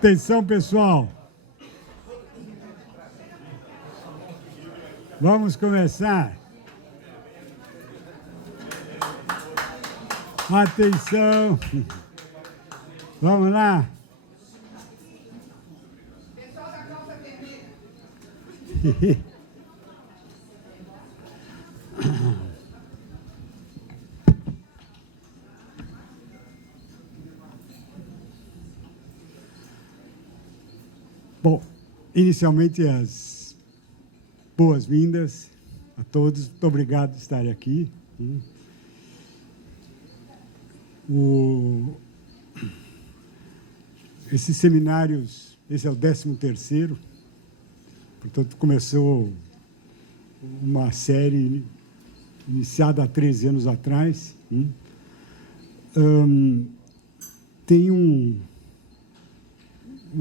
Atenção, pessoal. Vamos começar. Atenção. Vamos lá. Pessoal da calça vermelha. Bom, inicialmente as boas-vindas a todos. Muito obrigado por estarem aqui. Esses seminários, esse é o 13º, portanto, começou uma série iniciada há 13 anos atrás. Tem o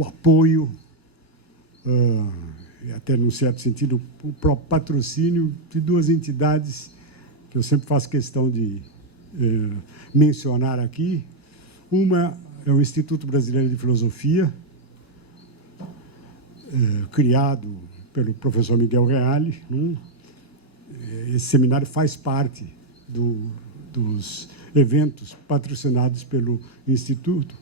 apoio, até num certo sentido, o próprio patrocínio de duas entidades que eu sempre faço questão de mencionar aqui. Uma é o Instituto Brasileiro de Filosofia, criado pelo professor Miguel Reale. Esse seminário faz parte dos eventos patrocinados pelo Instituto,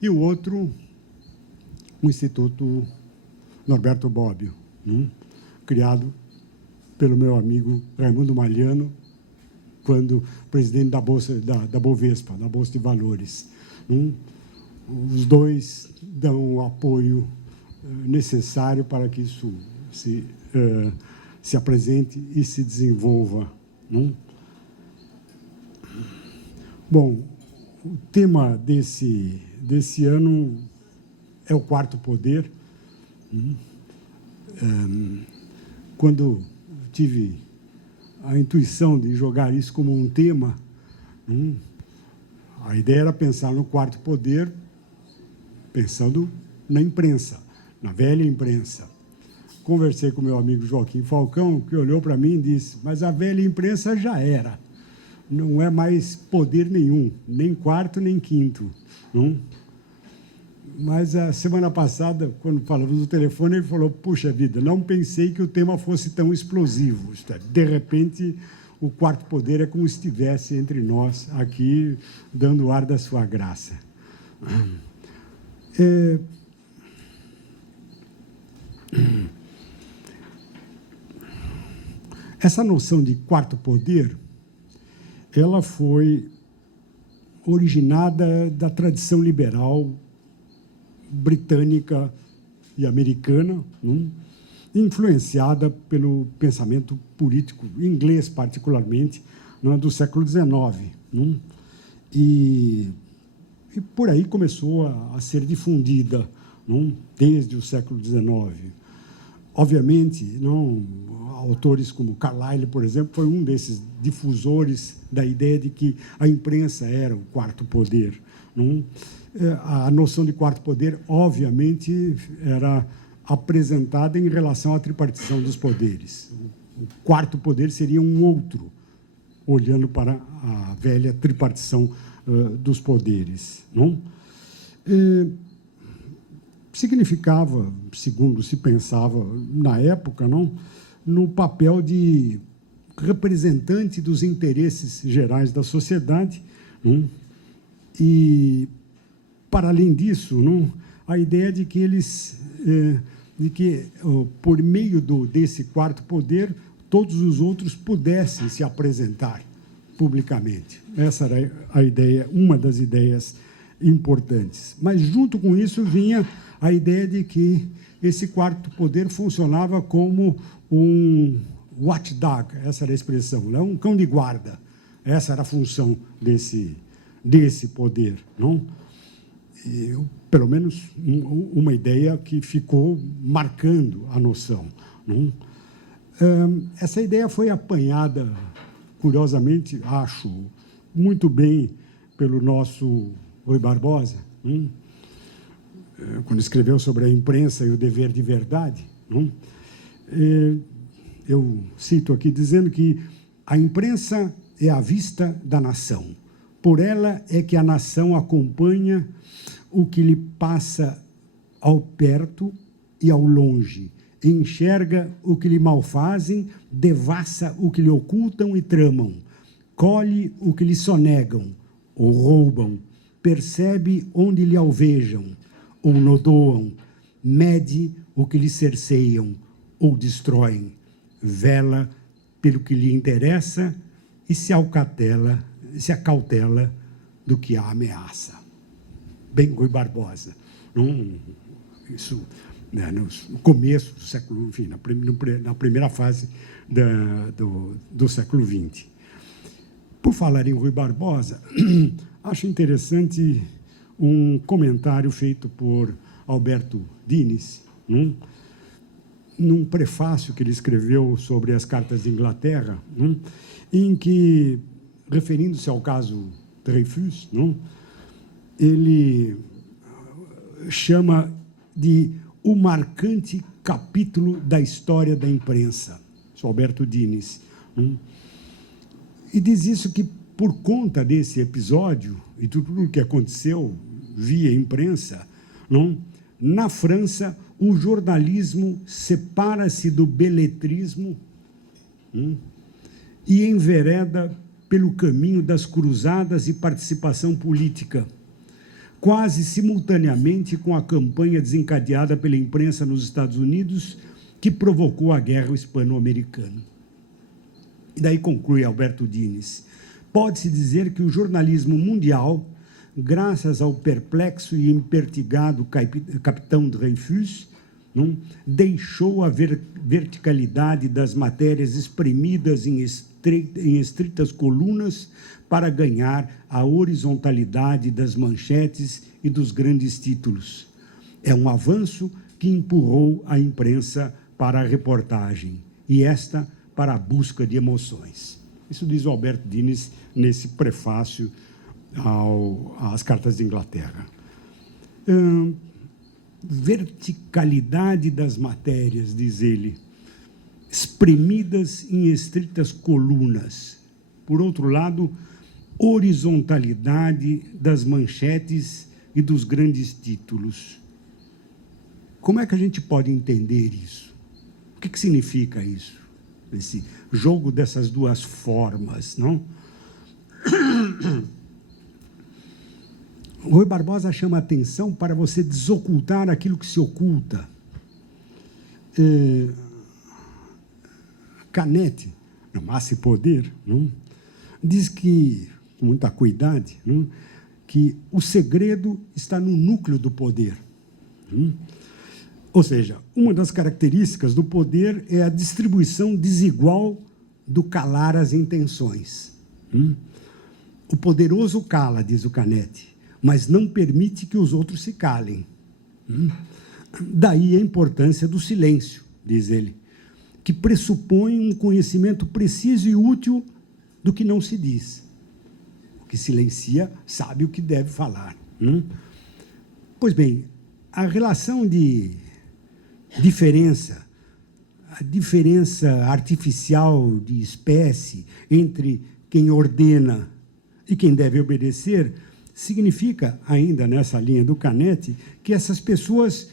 e o outro, o Instituto Norberto Bobbio, criado pelo meu amigo Raimundo Malhano, quando presidente da Bovespa, da Bolsa de Valores. Os dois dão o apoio necessário para que isso se apresente e se desenvolva. Bom, o tema desse ano é o quarto poder. Quando tive a intuição de jogar isso como um tema, a ideia era pensar no quarto poder, pensando na imprensa, na velha imprensa. Conversei com meu amigo Joaquim Falcão, que olhou para mim e disse: mas a velha imprensa já era, não é mais poder nenhum, nem quarto, nem quinto. Mas a semana passada, quando falamos no telefone, ele falou: puxa vida, não pensei que o tema fosse tão explosivo. De repente, o quarto poder é como se estivesse entre nós, aqui, dando o ar da sua graça. Essa noção de quarto poder, ela foi originada da tradição liberal britânica e americana, influenciada pelo pensamento político inglês, particularmente, do século XIX. E por aí começou a ser difundida, desde o século XIX. Obviamente, autores como Carlyle, por exemplo, foi um desses difusores da ideia de que a imprensa era o quarto poder. A noção de quarto poder, obviamente, era apresentada em relação à tripartição dos poderes. O quarto poder seria um outro, olhando para a velha tripartição dos poderes. Significava, segundo se pensava na época, no papel de representante dos interesses gerais da sociedade. E, para além disso, a ideia de que por meio desse quarto poder, todos os outros pudessem se apresentar publicamente. Essa era a ideia, uma das ideias importantes. Mas, junto com isso, vinha a ideia de que esse quarto poder funcionava como um watchdog, essa era a expressão, um cão de guarda. Essa era a função desse poder. Pelo menos uma ideia que ficou marcando a noção. Essa ideia foi apanhada, curiosamente, acho, muito bem pelo nosso Rui Barbosa, quando escreveu sobre a imprensa e o dever de verdade. Eu cito aqui dizendo que a imprensa é a vista da nação, Por ela é que a nação acompanha o que lhe passa ao perto e ao longe, enxerga o que lhe malfazem, devassa o que lhe ocultam e tramam, colhe o que lhe sonegam ou roubam, percebe onde lhe alvejam ou nodoam, mede o que lhe cerceiam ou destroem, vela pelo que lhe interessa e se acautela do que a ameaça. Bem Rui Barbosa. Isso, né, no começo do século, enfim, na primeira fase do século XX. Por falar em Rui Barbosa, acho interessante um comentário feito por Alberto Dines, num prefácio que ele escreveu sobre as Cartas de Inglaterra, em que, referindo-se ao caso Dreyfus, ele chama de o marcante capítulo da história da imprensa, isso Alberto Dines. E diz isso que, por conta desse episódio e tudo o que aconteceu via imprensa, na França, o jornalismo separa-se do beletrismo e envereda pelo caminho das cruzadas e participação política, quase simultaneamente com a campanha desencadeada pela imprensa nos Estados Unidos, que provocou a Guerra Hispano-Americana. E daí conclui Alberto Dines: pode-se dizer que o jornalismo mundial, graças ao perplexo e impertigado capitão Dreyfus, deixou a verticalidade das matérias espremidas em estritas colunas para ganhar a horizontalidade das manchetes e dos grandes títulos. É um avanço que empurrou a imprensa para a reportagem e esta para a busca de emoções. Isso diz o Alberto Dines nesse prefácio às Cartas de Inglaterra. Verticalidade das matérias, diz ele, espremidas em estritas colunas. Por outro lado, horizontalidade das manchetes e dos grandes títulos. Como é que a gente pode entender isso? O que significa isso? Esse jogo dessas duas formas, não? Rui Barbosa chama a atenção para você desocultar aquilo que se oculta. Canetti, no Massa e Poder, diz que, com muita cuidade, que o segredo está no núcleo do poder. Ou seja, uma das características do poder é a distribuição desigual do calar as intenções. O poderoso cala, diz o Canetti, mas não permite que os outros se calem. Daí a importância do silêncio, diz ele, que pressupõe um conhecimento preciso e útil do que não se diz. O que silencia sabe o que deve falar. Pois bem, a relação de diferença, a diferença artificial de espécie entre quem ordena e quem deve obedecer, significa, ainda nessa linha do Canetti, que essas pessoas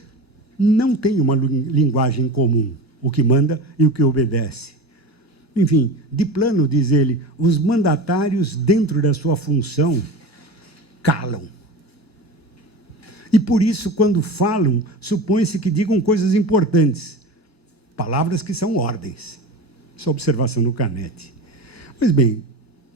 não têm uma linguagem comum, o que manda e o que obedece. Enfim, de plano, diz ele, os mandatários, dentro da sua função, calam. E, por isso, quando falam, supõe-se que digam coisas importantes, palavras que são ordens. Essa é a observação do Canetti. Pois bem,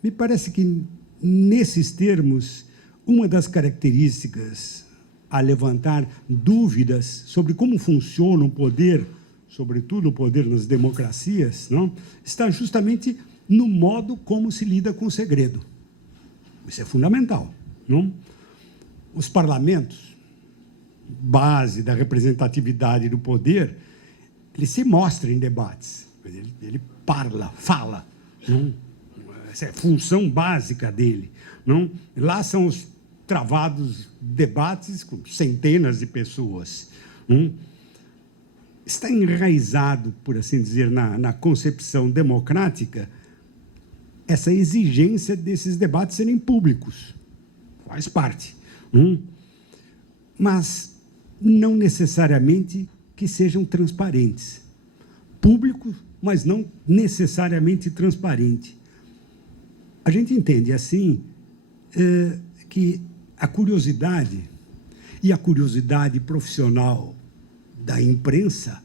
me parece que, nesses termos, uma das características a levantar dúvidas sobre como funciona o poder, sobretudo o poder nas democracias, está justamente no modo como se lida com o segredo. Isso é fundamental. Os parlamentos, base da representatividade do poder, ele se mostra em debates. Ele fala. Essa é a função básica dele. Lá são os travados debates com centenas de pessoas. Está enraizado, por assim dizer, na concepção democrática essa exigência desses debates serem públicos. Faz parte. Mas não necessariamente que sejam transparentes. Público, mas não necessariamente transparente. A gente entende, assim, que a curiosidade e a curiosidade profissional da imprensa,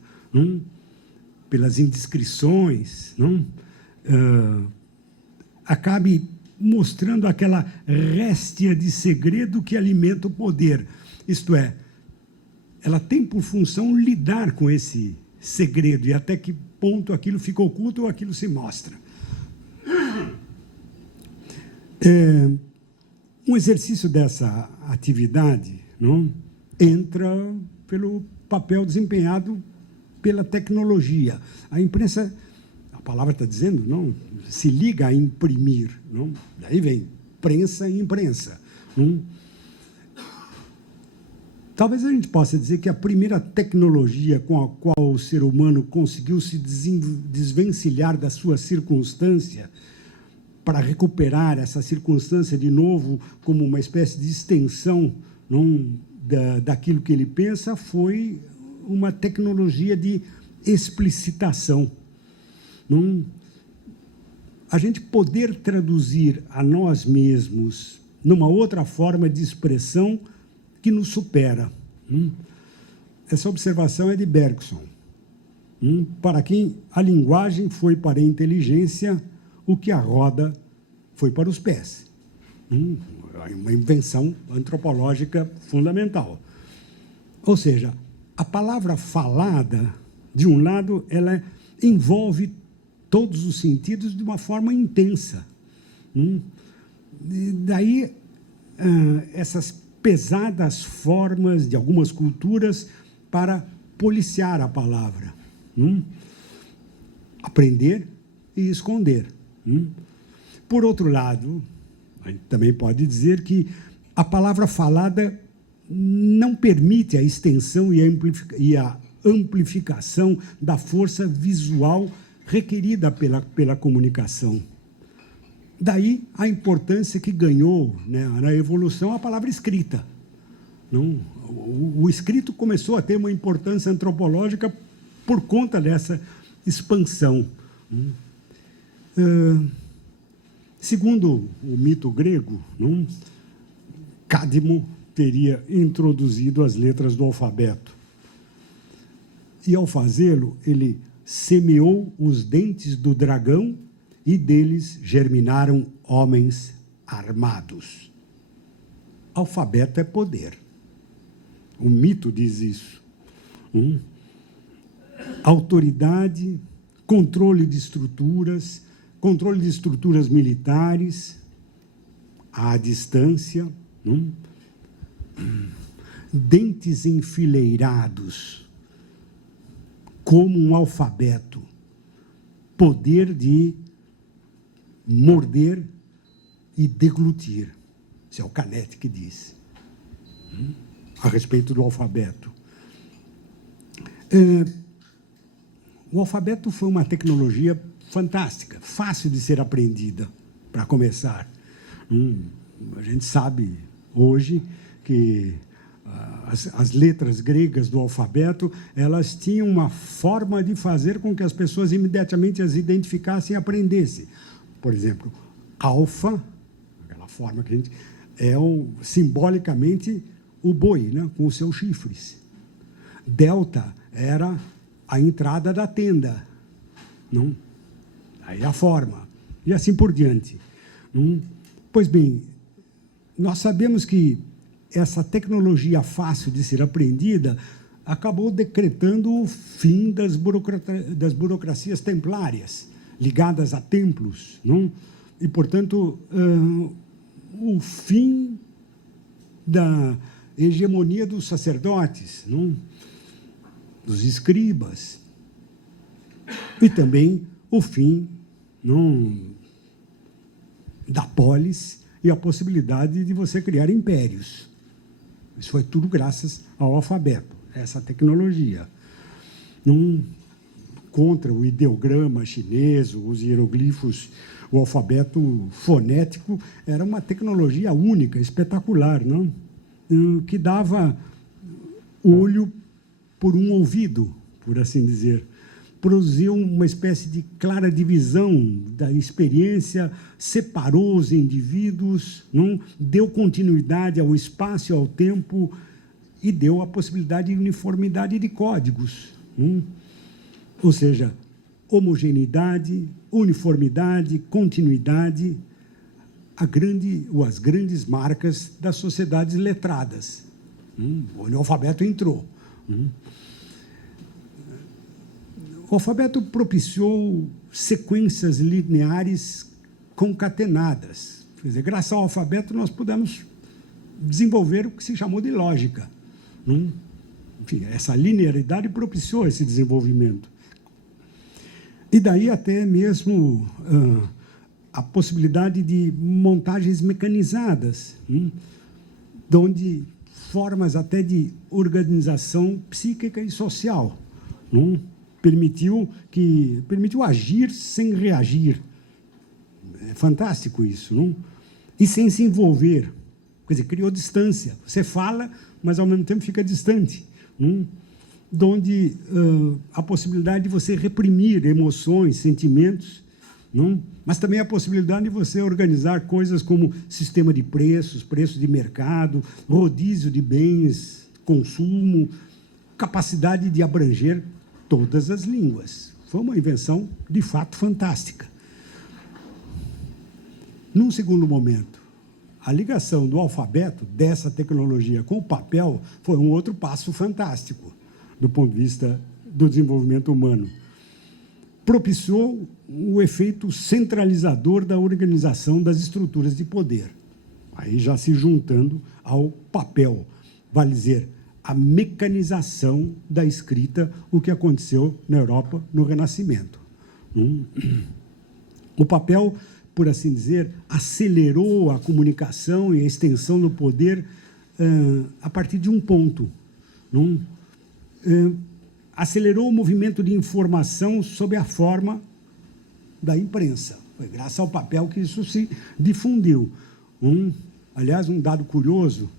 pelas indiscrições, acabe mostrando aquela réstia de segredo que alimenta o poder. Isto é, ela tem por função lidar com esse segredo e até que ponto aquilo fica oculto ou aquilo se mostra. Um exercício dessa atividade entra pelo papel desempenhado pela tecnologia. A imprensa, a palavra está dizendo, se liga a imprimir. Daí vem prensa e imprensa. Talvez a gente possa dizer que a primeira tecnologia com a qual o ser humano conseguiu se desvencilhar da sua circunstância para recuperar essa circunstância de novo como uma espécie de extensão daquilo que ele pensa foi uma tecnologia de explicitação. A gente poder traduzir a nós mesmos numa outra forma de expressão que nos supera. Essa observação é de Bergson. Para quem a linguagem foi para a inteligência o que a roda foi para os pés. Uma invenção antropológica fundamental. Ou seja, a palavra falada, de um lado, ela envolve todos os sentidos de uma forma intensa. E daí, essas pesadas formas de algumas culturas para policiar a palavra. Aprender e esconder. Por outro lado, a gente também pode dizer que a palavra falada não permite a extensão e a amplificação da força visual requerida pela comunicação. Daí a importância que ganhou, na evolução, a palavra escrita. O escrito começou a ter uma importância antropológica por conta dessa expansão. Segundo o mito grego, Cadmo teria introduzido as letras do alfabeto. E, ao fazê-lo, ele semeou os dentes do dragão e deles germinaram homens armados. Alfabeto é poder. O mito diz isso. Autoridade, controle de estruturas militares, à distância, dentes enfileirados, como um alfabeto, poder de morder e deglutir. Isso é o Canetti que diz, a respeito do alfabeto. O alfabeto foi uma tecnologia fantástica, fácil de ser aprendida, para começar. A gente sabe hoje que as letras gregas do alfabeto, elas tinham uma forma de fazer com que as pessoas imediatamente as identificassem e aprendessem. Por exemplo, alfa, aquela forma que a gente... simbolicamente o boi, com os seus chifres. Delta era a entrada da tenda. Aí a forma. E assim por diante. Pois bem, nós sabemos que essa tecnologia fácil de ser aprendida acabou decretando o fim das burocracias templárias, ligadas a templos, e, portanto, o fim da hegemonia dos sacerdotes, dos escribas, e também o fim da polis e a possibilidade de você criar impérios. Isso foi tudo graças ao alfabeto, essa tecnologia. contra o ideograma chinês, os hieroglifos, o alfabeto fonético, era uma tecnologia única, espetacular, não? Que dava olho por um ouvido, por assim dizer. Produziu uma espécie de clara divisão da experiência, separou os indivíduos, não? Deu continuidade ao espaço e ao tempo e deu a possibilidade de uniformidade de códigos. Não? Ou seja, homogeneidade, uniformidade, continuidade, as grandes marcas das sociedades letradas. O alfabeto entrou. O alfabeto propiciou sequências lineares concatenadas. Quer dizer, graças ao alfabeto, nós pudemos desenvolver o que se chamou de lógica. Enfim, essa linearidade propiciou esse desenvolvimento. E daí até mesmo a possibilidade de montagens mecanizadas, onde formas até de organização psíquica e social. Permitiu agir sem reagir. É fantástico isso, não? E sem se envolver. Quer dizer, criou distância. Você fala, mas, ao mesmo tempo, fica distante. Onde a possibilidade de você reprimir emoções, sentimentos, mas também a possibilidade de você organizar coisas como sistema de preços, preço de mercado, rodízio de bens, consumo, capacidade de abranger todas as línguas. Foi uma invenção, de fato, fantástica. Num segundo momento, a ligação do alfabeto, dessa tecnologia, com o papel, foi um outro passo fantástico, do ponto de vista do desenvolvimento humano. Propiciou o efeito centralizador da organização das estruturas de poder. Aí já se juntando ao papel, vale dizer, a mecanização da escrita, o que aconteceu na Europa no Renascimento. O papel, por assim dizer, acelerou a comunicação e a extensão do poder a partir de um ponto. Acelerou o movimento de informação sob a forma da imprensa. Foi graças ao papel que isso se difundiu. Aliás, um dado curioso,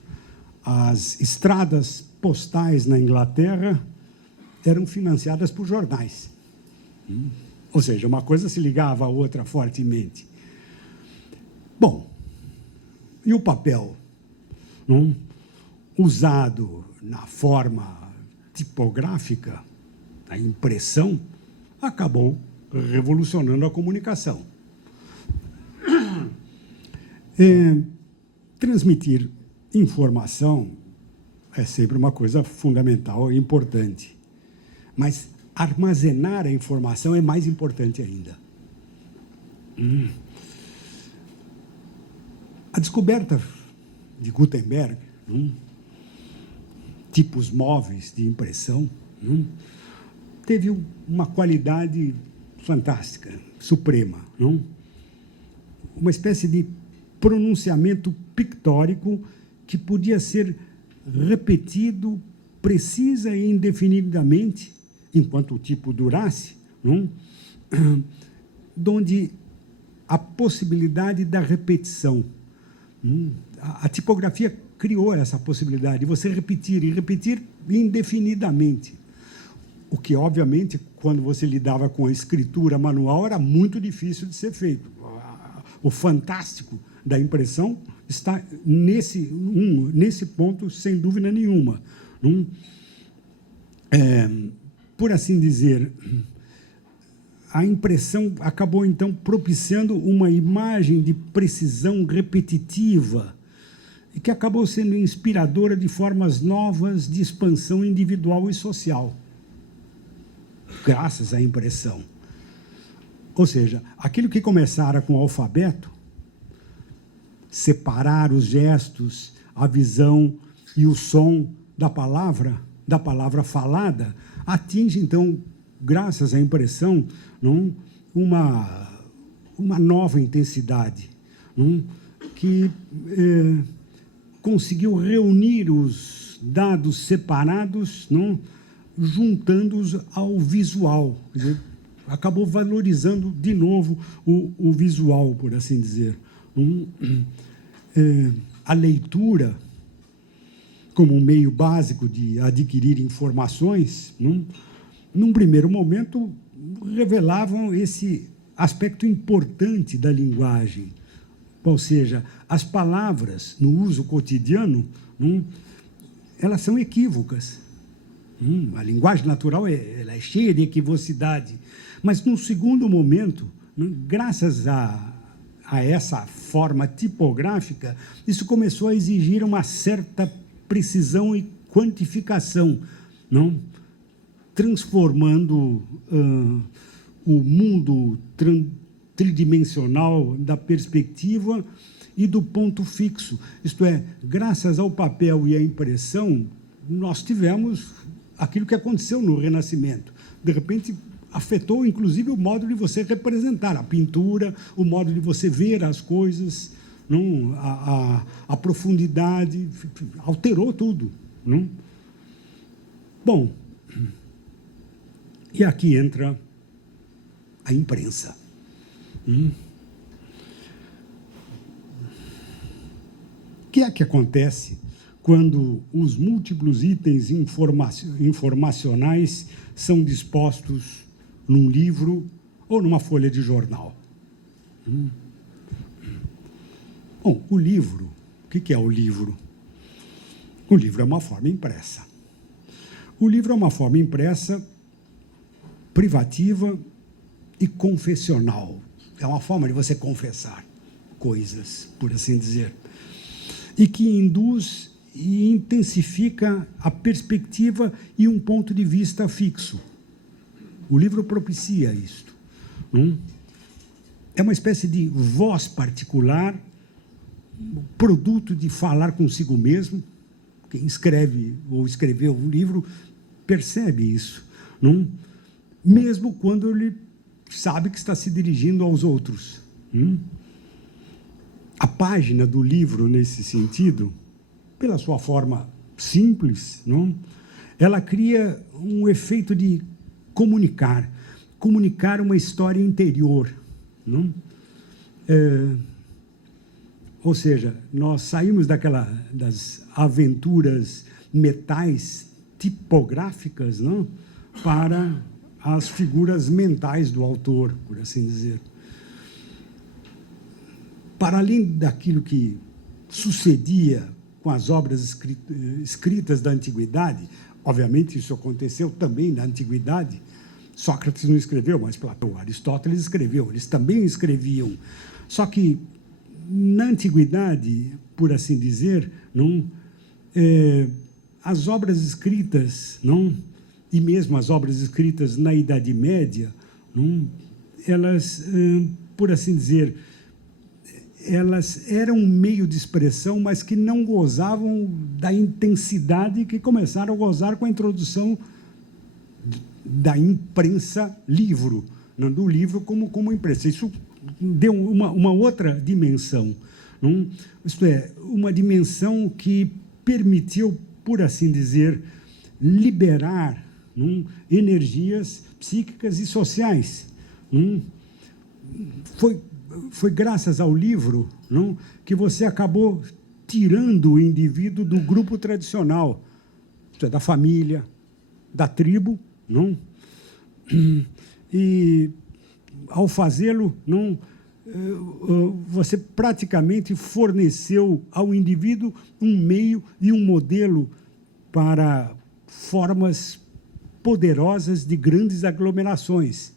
as estradas postais na Inglaterra eram financiadas por jornais. Ou seja, uma coisa se ligava à outra fortemente. Bom, e o papel? Usado na forma tipográfica, a impressão, acabou revolucionando a comunicação. Transmitir informação é sempre uma coisa fundamental e importante, mas armazenar a informação é mais importante ainda. A descoberta de Gutenberg, tipos móveis de impressão, teve uma qualidade fantástica, suprema. Uma espécie de pronunciamento pictórico que podia ser repetido precisa e indefinidamente, enquanto o tipo durasse, onde a possibilidade da repetição. A tipografia criou essa possibilidade de você repetir, e repetir indefinidamente. O que, obviamente, quando você lidava com a escritura manual, era muito difícil de ser feito. O fantástico da impressão está nesse ponto, sem dúvida nenhuma. Por assim dizer, a impressão acabou, então, propiciando uma imagem de precisão repetitiva e que acabou sendo inspiradora de formas novas de expansão individual e social, graças à impressão. Ou seja, aquilo que começara com o alfabeto, separar os gestos, a visão e o som da palavra falada, atinge, então, graças à impressão, uma nova intensidade, que conseguiu reunir os dados separados juntando-os ao visual. Quer dizer, acabou valorizando de novo o visual, por assim dizer. A leitura, como um meio básico de adquirir informações, num primeiro momento, revelavam esse aspecto importante da linguagem. Ou seja, as palavras, no uso cotidiano, elas são equívocas. A linguagem natural ela é cheia de equivocidade. Mas, num segundo momento, graças a essa forma tipográfica, isso começou a exigir uma certa precisão e quantificação, transformando o mundo tridimensional da perspectiva e do ponto fixo. Isto é, graças ao papel e à impressão, nós tivemos aquilo que aconteceu no Renascimento. De repente, afetou, inclusive, o modo de você representar a pintura, o modo de você ver as coisas, a profundidade, alterou tudo. Bom, e aqui entra a imprensa. O que é que acontece quando os múltiplos itens informacionais são dispostos num livro ou numa folha de jornal? Bom, o livro, o que é o livro? O livro é uma forma impressa. O livro é uma forma impressa, privativa e confessional. É uma forma de você confessar coisas, por assim dizer, e que induz e intensifica a perspectiva e um ponto de vista fixo. O livro propicia isto. É uma espécie de voz particular, produto de falar consigo mesmo. Quem escreve ou escreveu um livro percebe isso, mesmo quando ele sabe que está se dirigindo aos outros. A página do livro, nesse sentido, pela sua forma simples, ela cria um efeito de comunicar uma história interior. Ou seja, nós saímos das aventuras metais tipográficas, para as figuras mentais do autor, por assim dizer. Para além daquilo que sucedia com as obras escritas da antiguidade, obviamente isso aconteceu também na antiguidade. Sócrates não escreveu, mas Platão, Aristóteles escreveu, eles também escreviam. Só que, na antiguidade, por assim dizer, as obras escritas, e mesmo as obras escritas na Idade Média, elas, por assim dizer, elas eram um meio de expressão, mas que não gozavam da intensidade que começaram a gozar com a introdução da imprensa livro, do livro como imprensa. Isso deu uma outra dimensão, isto é, uma dimensão que permitiu, por assim dizer, liberar energias psíquicas e sociais. Foi graças ao livro que você acabou tirando o indivíduo do grupo tradicional, isto é, da família, da tribo, e, ao fazê-lo, você praticamente forneceu ao indivíduo um meio e um modelo para formas poderosas de grandes aglomerações.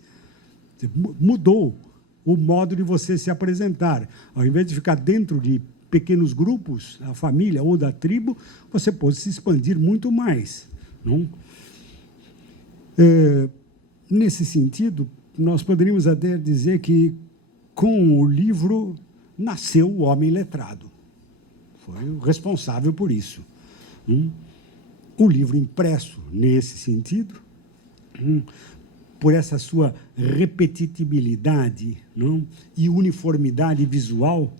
Mudou o modo de você se apresentar. Ao invés de ficar dentro de pequenos grupos, da família ou da tribo, você pode se expandir muito mais. Nesse sentido, nós poderíamos até dizer que, com o livro, nasceu o homem letrado. Foi o responsável por isso. O livro impresso, nesse sentido, por essa sua repetitibilidade e uniformidade visual,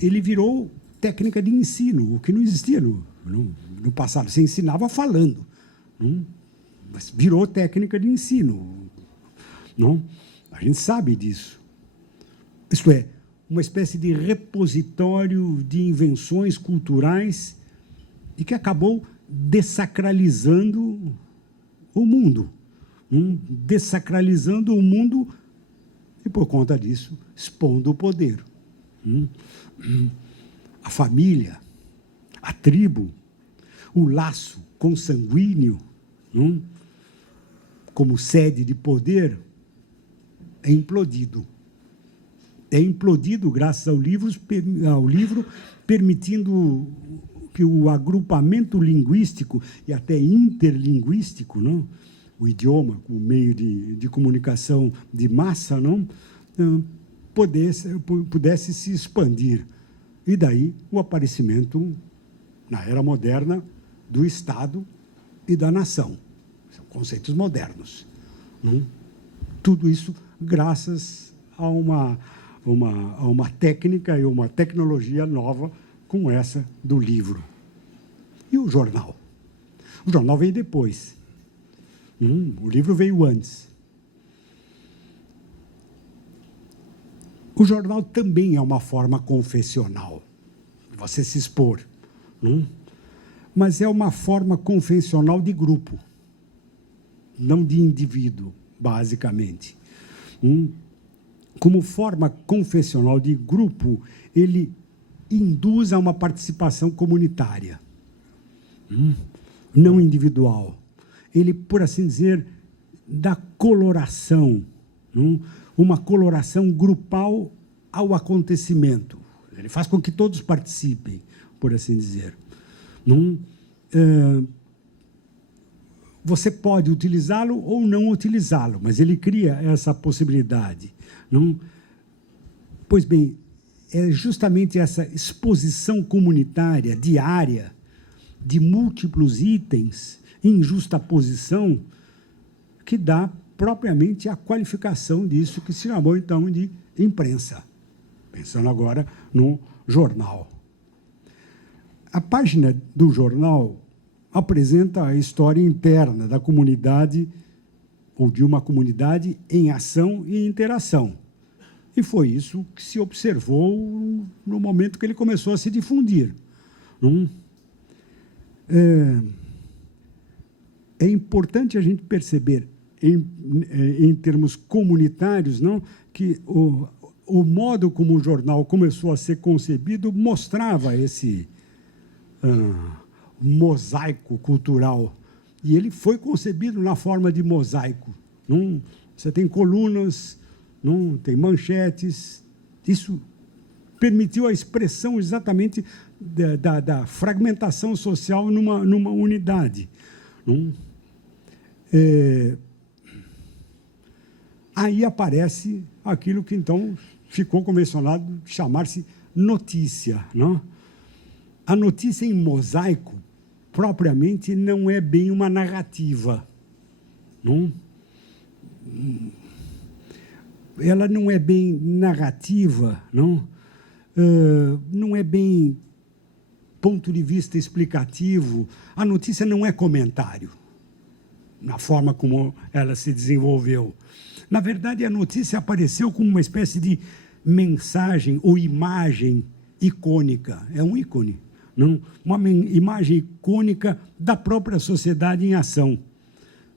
ele virou técnica de ensino, o que não existia no passado. Você ensinava falando. não? Mas virou técnica de ensino, não? A gente sabe disso. Isto é, uma espécie de repositório de invenções culturais e que acabou dessacralizando o mundo. Dessacralizando o mundo e, por conta disso, expondo o poder. A família, a tribo, o laço consanguíneo, como sede de poder, é implodido. É implodido graças ao livro, permitindo que o agrupamento linguístico e até interlinguístico, não? O idioma, o meio de comunicação de massa, não? Pudesse se expandir. E daí o aparecimento, na era moderna, do Estado e da nação. São conceitos modernos. Não? Tudo isso graças a uma técnica e uma tecnologia nova como essa do livro. E o jornal? O jornal veio depois. O livro veio antes. O jornal também é uma forma confessional, você se expor. Mas é uma forma confessional de grupo, não de indivíduo, basicamente. Como forma confessional de grupo, ele induz a uma participação comunitária, não individual. Ele, por assim dizer, dá coloração, uma coloração grupal ao acontecimento. Ele faz com que todos participem, por assim dizer. Você pode utilizá-lo ou não utilizá-lo, mas ele cria essa possibilidade. Pois bem, é justamente essa exposição comunitária diária de múltiplos itens em justaposição que dá propriamente a qualificação disso que se chamou, então, de imprensa. Pensando agora no jornal. A página do jornal apresenta a história interna da comunidade ou de uma comunidade em ação e interação. E foi isso que se observou no momento que ele começou a se difundir. É importante a gente perceber, em termos comunitários, que o modo como o jornal começou a ser concebido mostrava esse mosaico cultural. E ele foi concebido na forma de mosaico. Você tem colunas, tem manchetes. Isso permitiu a expressão exatamente da fragmentação social numa unidade. Aí aparece aquilo que, então, ficou convencionado de chamar-se notícia. A notícia em mosaico, propriamente, não é bem uma narrativa. Ela não é bem narrativa, não é bem ponto de vista explicativo. A notícia não é comentário, na forma como ela se desenvolveu. Na verdade, a notícia apareceu como uma espécie de mensagem ou imagem icônica. É um ícone, uma imagem icônica da própria sociedade em ação.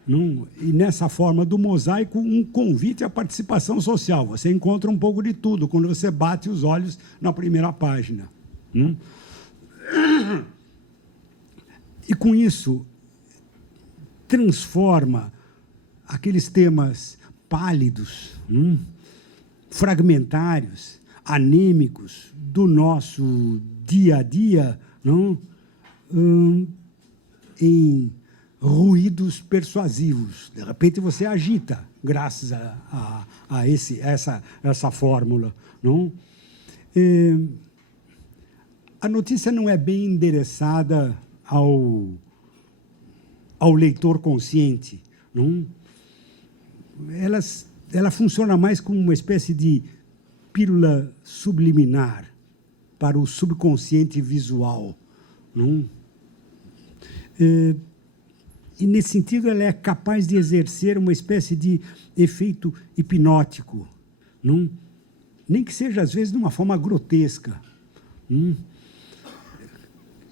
E, nessa forma do mosaico, um convite à participação social. Você encontra um pouco de tudo quando você bate os olhos na primeira página. E, com isso, transforma aqueles temas pálidos, fragmentários, anêmicos do nosso dia a dia, em ruídos persuasivos. De repente, você agita, graças a essa fórmula. A notícia não é bem endereçada ao leitor consciente. Ela funciona mais como uma espécie de pílula subliminar para o subconsciente visual. E, nesse sentido, ela é capaz de exercer uma espécie de efeito hipnótico, não? Nem que seja, às vezes, de uma forma grotesca.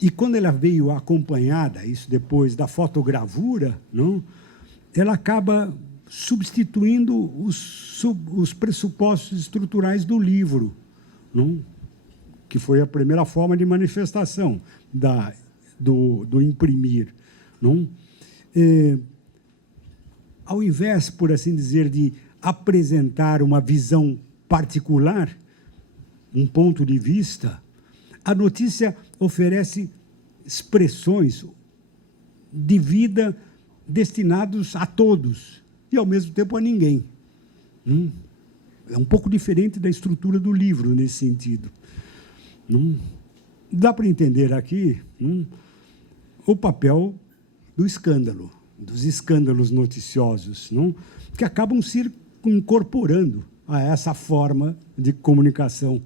E, quando ela veio acompanhada, isso depois, da fotogravura, não? Ela acaba substituindo os pressupostos estruturais do livro, não? Que foi a primeira forma de manifestação do imprimir. Não? Ao invés, por assim dizer, de apresentar uma visão particular, um ponto de vista, a notícia oferece expressões de vida destinados a todos e, ao mesmo tempo, a ninguém. É um pouco diferente da estrutura do livro, nesse sentido. Dá para entender aqui o papel do escândalo, dos escândalos noticiosos, que acabam se incorporando a essa forma de comunicação.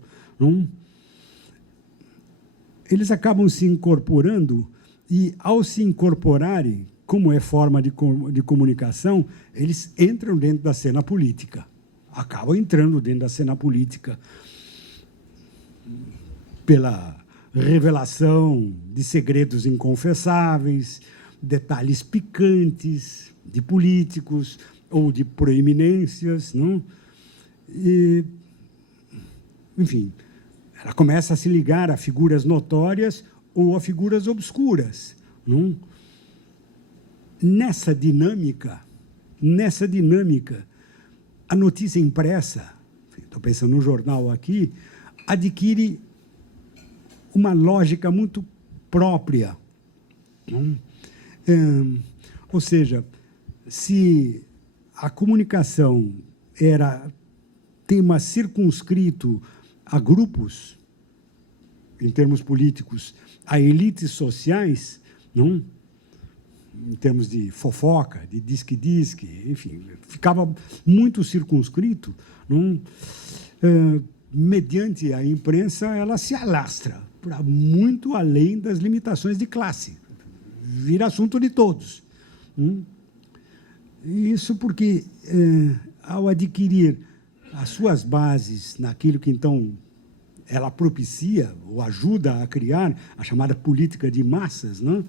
Eles acabam se incorporando e, ao se incorporarem, como é forma de comunicação, eles entram dentro da cena política, acabam entrando dentro da cena política pela revelação de segredos inconfessáveis, detalhes picantes de políticos ou de proeminências, não? E, enfim, ela começa a se ligar a figuras notórias ou a figuras obscuras, não? Nessa dinâmica, a notícia impressa, estou pensando no jornal aqui, adquire uma lógica muito própria. Ou seja, se a comunicação era tema circunscrito a grupos, em termos políticos, a elites sociais, não? Em termos de fofoca, de disque-disque, enfim, ficava muito circunscrito, não? Mediante a imprensa, ela se alastra para muito além das limitações de classe. Vira assunto de todos. Isso porque, ao adquirir as suas bases naquilo que, então, ela propicia ou ajuda a criar, a chamada política de massas, não?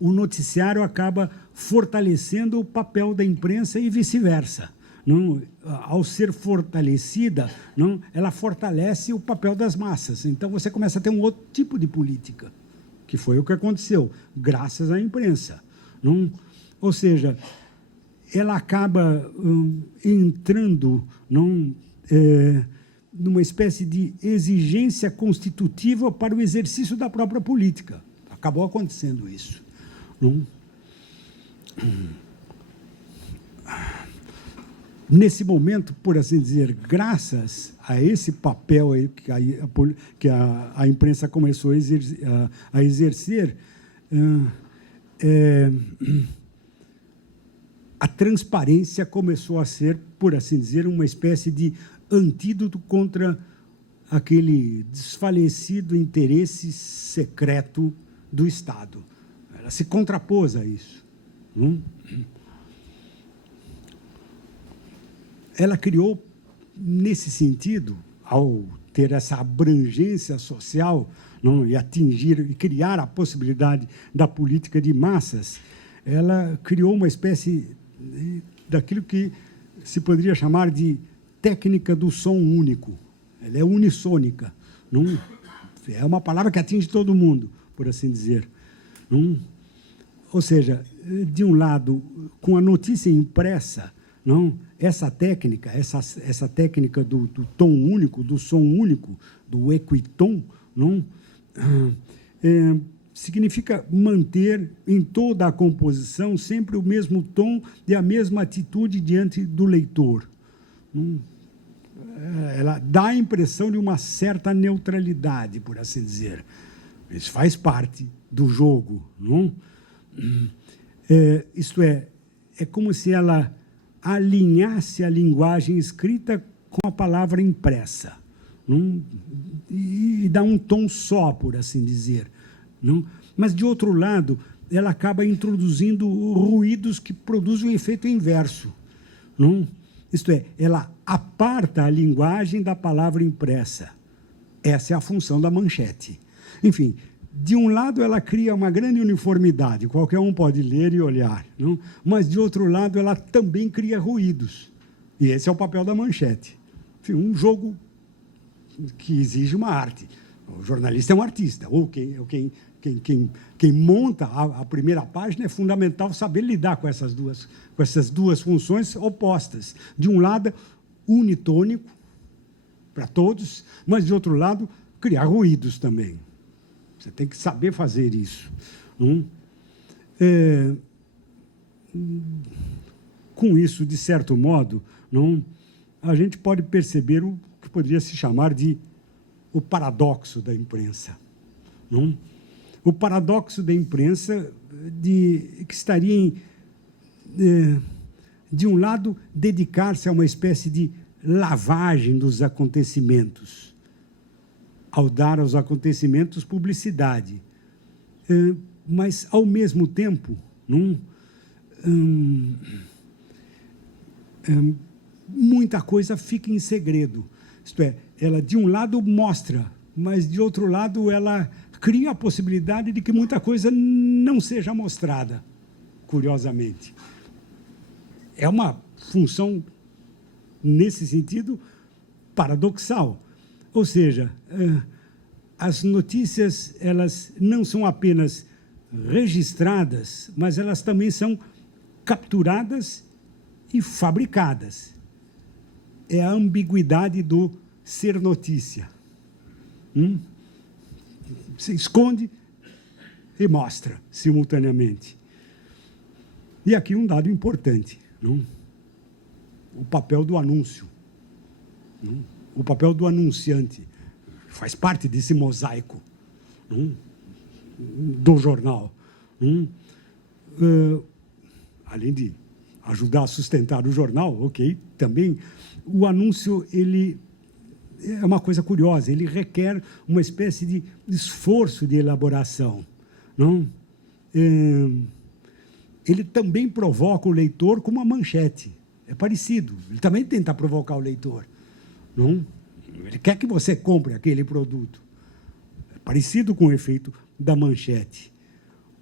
O noticiário acaba fortalecendo o papel da imprensa e vice-versa. Não, ao ser fortalecida, não, ela fortalece o papel das massas. Então, você começa a ter um outro tipo de política, que foi o que aconteceu, graças à imprensa. Não? Ou seja, ela acaba entrando numa espécie de exigência constitutiva para o exercício da própria política. Acabou acontecendo isso. Não? Nesse momento, por assim dizer, graças a esse papel aí que a imprensa começou a exercer, a transparência começou a ser, por assim dizer, uma espécie de antídoto contra aquele desfalecido interesse secreto do Estado. Ela se contrapôs a isso. Ela criou, nesse sentido, ao ter essa abrangência social, não, e atingir e criar a possibilidade da política de massas, ela criou uma espécie daquilo que se poderia chamar de técnica do som único. Ela é unissônica. Não, é uma palavra que atinge todo mundo, por assim dizer. Não? Ou seja, de um lado, com a notícia impressa, não, essa técnica do tom único, do som único, do equitom, não, significa manter em toda a composição sempre o mesmo tom e a mesma atitude diante do leitor. Ela dá a impressão de uma certa neutralidade, por assim dizer. Isso faz parte do jogo. Não? Isto é como se ela alinhasse a linguagem escrita com a palavra impressa, não? E dá um tom só, por assim dizer. Não? Mas, de outro lado, ela acaba introduzindo ruídos que produzem um efeito inverso. Não? Isto é, ela aparta a linguagem da palavra impressa. Essa é a função da manchete. Enfim, de um lado, ela cria uma grande uniformidade, qualquer um pode ler e olhar, não? Mas, de outro lado, ela também cria ruídos. E esse é o papel da manchete. Enfim, um jogo que exige uma arte. O jornalista é um artista, ou quem monta a primeira página é fundamental saber lidar com essas duas funções opostas. De um lado, unitônico para todos, mas, de outro lado, criar ruídos também. Você tem que saber fazer isso. Com isso, de certo modo, a gente pode perceber o que poderia se chamar de o paradoxo da imprensa. O paradoxo da imprensa que estaria de um lado, dedicar-se a uma espécie de lavagem dos acontecimentos, ao dar aos acontecimentos publicidade. Mas, ao mesmo tempo, muita coisa fica em segredo. Isto é, ela, de um lado, mostra, mas, de outro lado, ela cria a possibilidade de que muita coisa não seja mostrada, curiosamente. É uma função, nesse sentido, paradoxal. Ou seja, as notícias elas não são apenas registradas, mas elas também são capturadas e fabricadas. É a ambiguidade do ser notícia. Se esconde e mostra simultaneamente. E aqui um dado importante, o papel do anúncio. O papel do anunciante faz parte desse mosaico do jornal. Além de ajudar a sustentar o jornal, ok, também o anúncio ele é uma coisa curiosa, ele requer uma espécie de esforço de elaboração. Ele também provoca o leitor com uma manchete. É parecido, ele também tenta provocar o leitor. Ele quer que você compre aquele produto. É parecido com o efeito da manchete.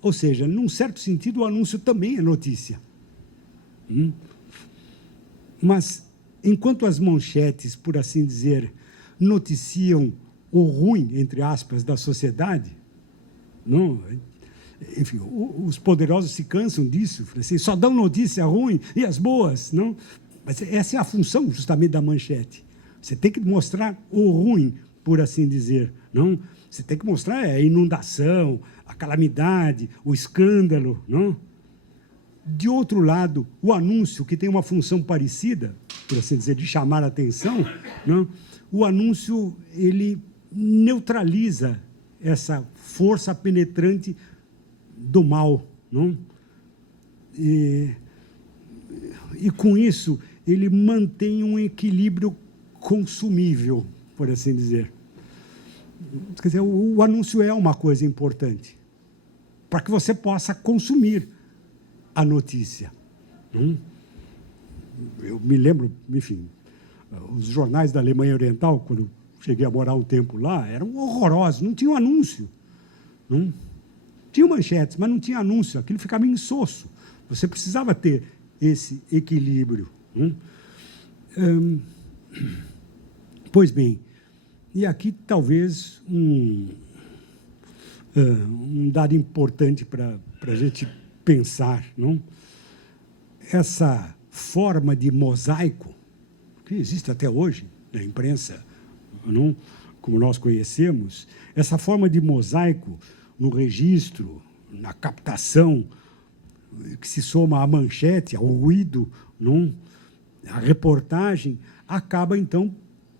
Ou seja, num certo sentido, o anúncio também é notícia. Mas, enquanto as manchetes, por assim dizer, noticiam o ruim, entre aspas, da sociedade, enfim, os poderosos se cansam disso, assim, só dão notícia ruim e as boas. Mas essa é a função, justamente, da manchete. Você tem que mostrar o ruim, por assim dizer. Você tem que mostrar a inundação, a calamidade, o escândalo. De outro lado, o anúncio, que tem uma função parecida, por assim dizer, de chamar a atenção, o anúncio ele neutraliza essa força penetrante do mal. E com isso, ele mantém um equilíbrio consumível, por assim dizer. Quer dizer, o anúncio é uma coisa importante para que você possa consumir a notícia. Eu me lembro, enfim, os jornais da Alemanha Oriental, quando cheguei a morar um tempo lá, eram horrorosos, não tinham anúncio. Tinham manchetes, mas não tinha anúncio, aquilo ficava insosso. Você precisava ter esse equilíbrio. Pois bem, e aqui talvez um dado importante para a gente pensar. Essa forma de mosaico, que existe até hoje na imprensa, como nós conhecemos, essa forma de mosaico no registro, na captação, que se soma à manchete, ao ruído, a reportagem, acaba, então,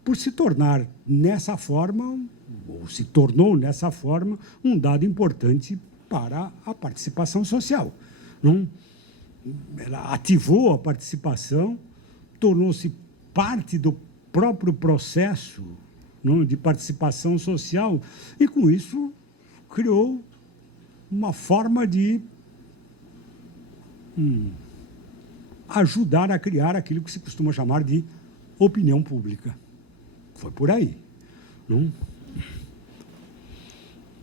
por se tornar nessa forma, ou se tornou nessa forma, um dado importante para a participação social. Ela ativou a participação, tornou-se parte do próprio processo de participação social e, com isso, criou uma forma de ajudar a criar aquilo que se costuma chamar de opinião pública. Foi por aí. Não?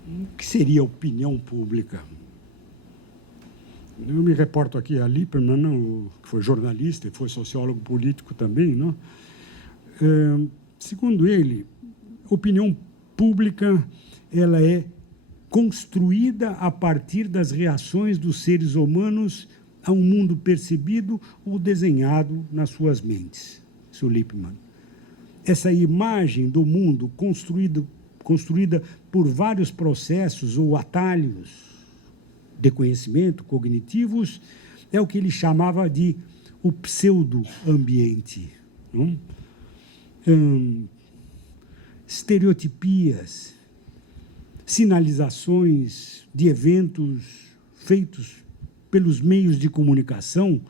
O que seria opinião pública? Eu me reporto aqui a Lippmann, que foi jornalista e foi sociólogo político também. Não? Segundo ele, opinião pública ela é construída a partir das reações dos seres humanos a um mundo percebido ou desenhado nas suas mentes. Isso é o Lippmann. Essa imagem do mundo construída por vários processos ou atalhos de conhecimento cognitivos é o que ele chamava de o pseudo-ambiente. Estereotipias, sinalizações de eventos feitos pelos meios de comunicação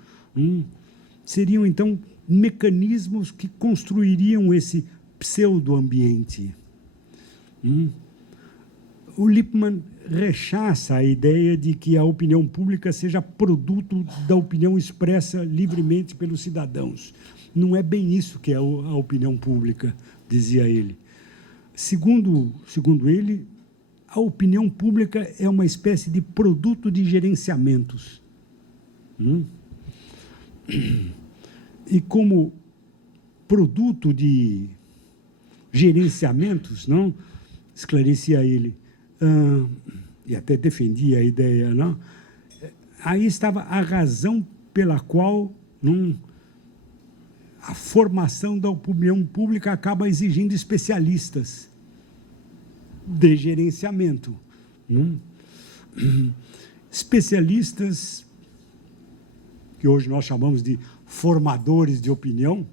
seriam, então, mecanismos que construiriam esse pseudo-ambiente. O Lippmann rechaça a ideia de que a opinião pública seja produto da opinião expressa livremente pelos cidadãos. Não é bem isso que é a opinião pública, dizia ele. Segundo ele, a opinião pública é uma espécie de produto de gerenciamentos. E como produto de gerenciamentos, não, esclarecia ele, e até defendia a ideia, não, aí estava a razão pela qual a formação da opinião pública acaba exigindo especialistas de gerenciamento. Especialistas que hoje nós chamamos de formadores de opinião,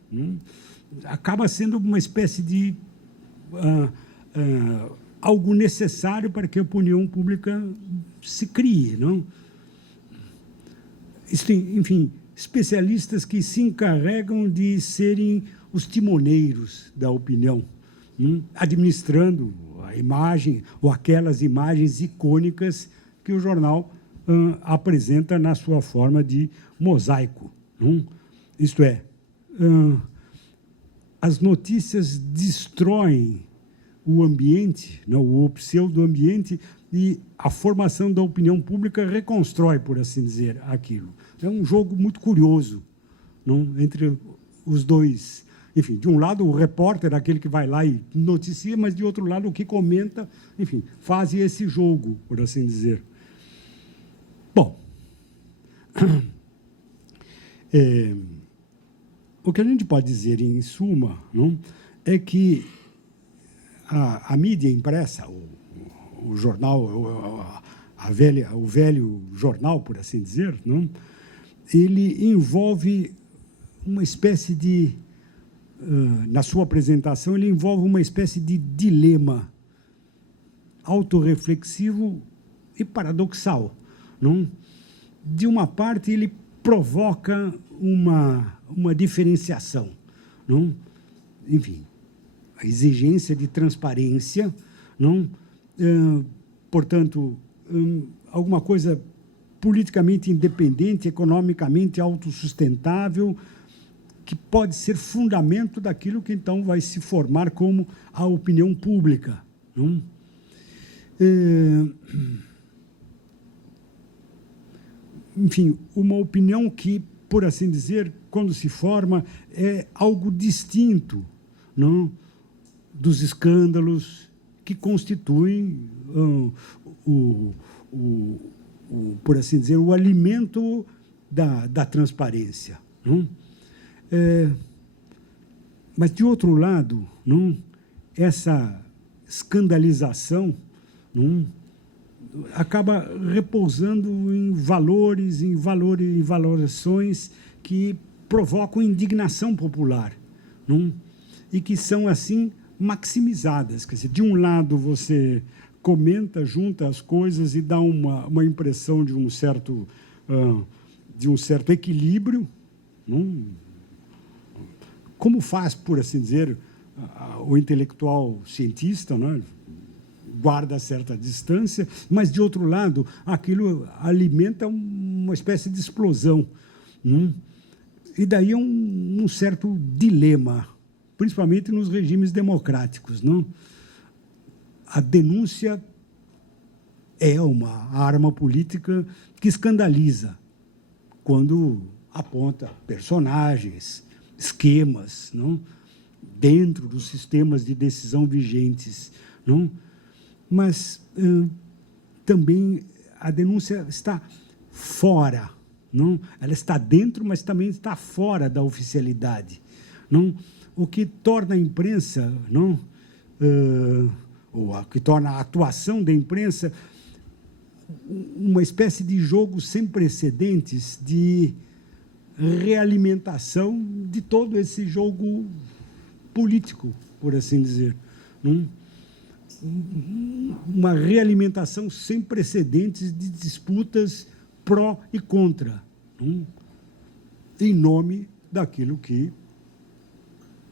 acaba sendo uma espécie de algo necessário para que a opinião pública se crie. Não? Enfim, especialistas que se encarregam de serem os timoneiros da opinião, administrando a imagem ou aquelas imagens icônicas que o jornal apresenta na sua forma de mosaico. Isto é, as notícias destroem o ambiente, o pseudo-ambiente, e a formação da opinião pública reconstrói, por assim dizer, aquilo. É um jogo muito curioso entre os dois. Enfim, de um lado, o repórter, aquele que vai lá e noticia, mas, de outro lado, o que comenta, enfim, faz esse jogo, por assim dizer. Bom, o que a gente pode dizer, em suma, é que a mídia impressa, o jornal, o velho jornal, por assim dizer, ele envolve uma espécie de, na sua apresentação, ele envolve uma espécie de dilema autorreflexivo e paradoxal. De uma parte, ele provoca uma diferenciação. Enfim, a exigência de transparência, portanto, alguma coisa politicamente independente, economicamente autossustentável, que pode ser fundamento daquilo que, então, vai se formar como a opinião pública. Enfim, uma opinião que, por assim dizer, quando se forma, é algo distinto dos escândalos que constituem, por assim dizer, o alimento da transparência. Mas, de outro lado, essa escandalização acaba repousando em valores, em valorações que provocam indignação popular, e que são, assim, maximizadas. Quer dizer, de um lado, você comenta, junta as coisas e dá uma impressão de um certo equilíbrio, como faz, por assim dizer, o intelectual cientista, guarda certa distância, mas, de outro lado, aquilo alimenta uma espécie de explosão. E daí é um certo dilema, principalmente nos regimes democráticos. A denúncia é uma arma política que escandaliza quando aponta personagens, esquemas, dentro dos sistemas de decisão vigentes. Mas também a denúncia está fora. Ela está dentro, mas também está fora da oficialidade. O que torna a imprensa, ou que torna a atuação da imprensa uma espécie de jogo sem precedentes de realimentação de todo esse jogo político, por assim dizer. Uma realimentação sem precedentes de disputas pró e contra, em nome daquilo que,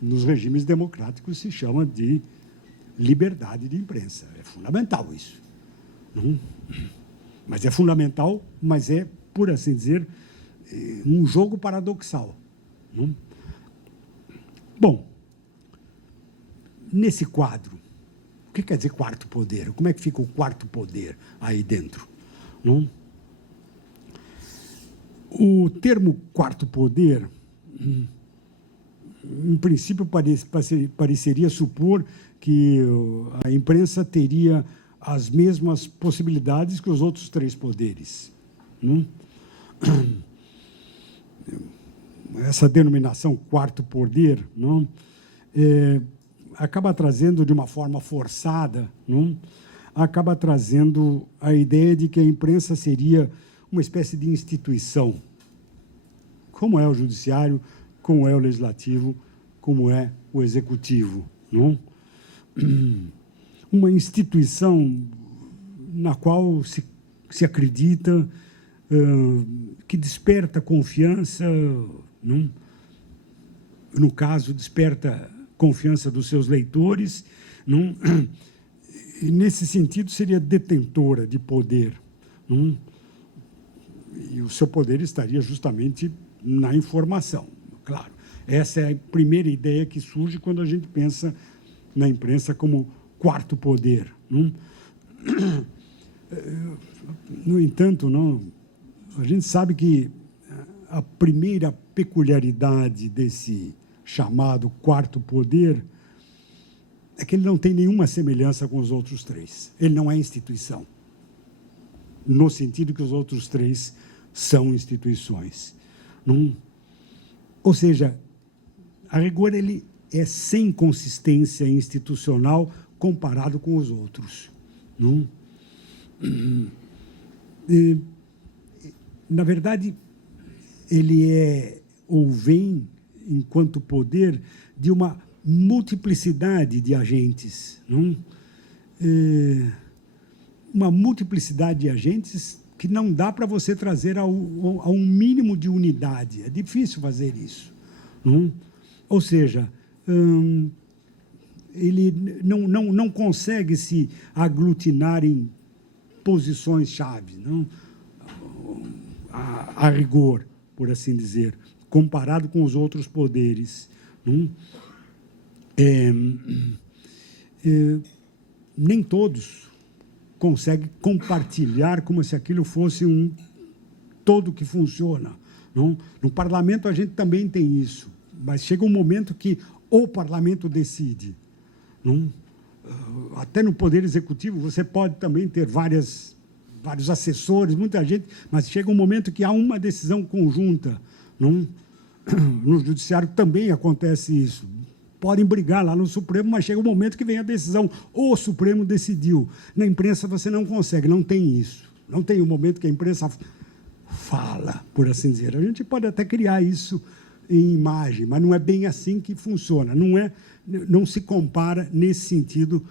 nos regimes democráticos, se chama de liberdade de imprensa. É fundamental isso. Mas é fundamental, mas é, por assim dizer, um jogo paradoxal. Bom, nesse quadro, o que quer dizer quarto poder? Como é que fica o quarto poder aí dentro? O termo quarto poder, em princípio, pareceria supor que a imprensa teria as mesmas possibilidades que os outros três poderes. Essa denominação quarto poder acaba trazendo, de uma forma forçada, acaba trazendo a ideia de que a imprensa seria uma espécie de instituição, como é o judiciário, como é o legislativo, como é o executivo. Uma instituição na qual se acredita, que desperta confiança, no caso, desperta confiança dos seus leitores, e, nesse sentido, seria detentora de poder. E o seu poder estaria justamente na informação, claro. Essa é a primeira ideia que surge quando a gente pensa na imprensa como quarto poder. No entanto, a gente sabe que a primeira peculiaridade desse chamado quarto poder é que ele não tem nenhuma semelhança com os outros três. Ele não é instituição, no sentido que os outros três são instituições. Ou seja, a rigor, ele é sem consistência institucional comparado com os outros. Na verdade, ele é ou vem, enquanto poder, de uma multiplicidade de agentes. Uma multiplicidade de agentes que não dá para você trazer a um mínimo de unidade. É difícil fazer isso. Ou seja, ele não consegue se aglutinar em posições-chave, a rigor, por assim dizer, comparado com os outros poderes. Nem todos conseguem compartilhar como se aquilo fosse um todo que funciona. No parlamento, a gente também tem isso, mas chega um momento que o parlamento decide. Até no Poder Executivo, você pode também ter vários assessores, muita gente, mas chega um momento que há uma decisão conjunta. No Judiciário também acontece isso. Podem brigar lá no Supremo, mas chega um momento que vem a decisão. O Supremo decidiu. Na imprensa você não consegue, não tem isso. Não tem um momento que a imprensa fala, por assim dizer. A gente pode até criar isso em imagem, mas não é bem assim que funciona. Não se compara, nesse sentido,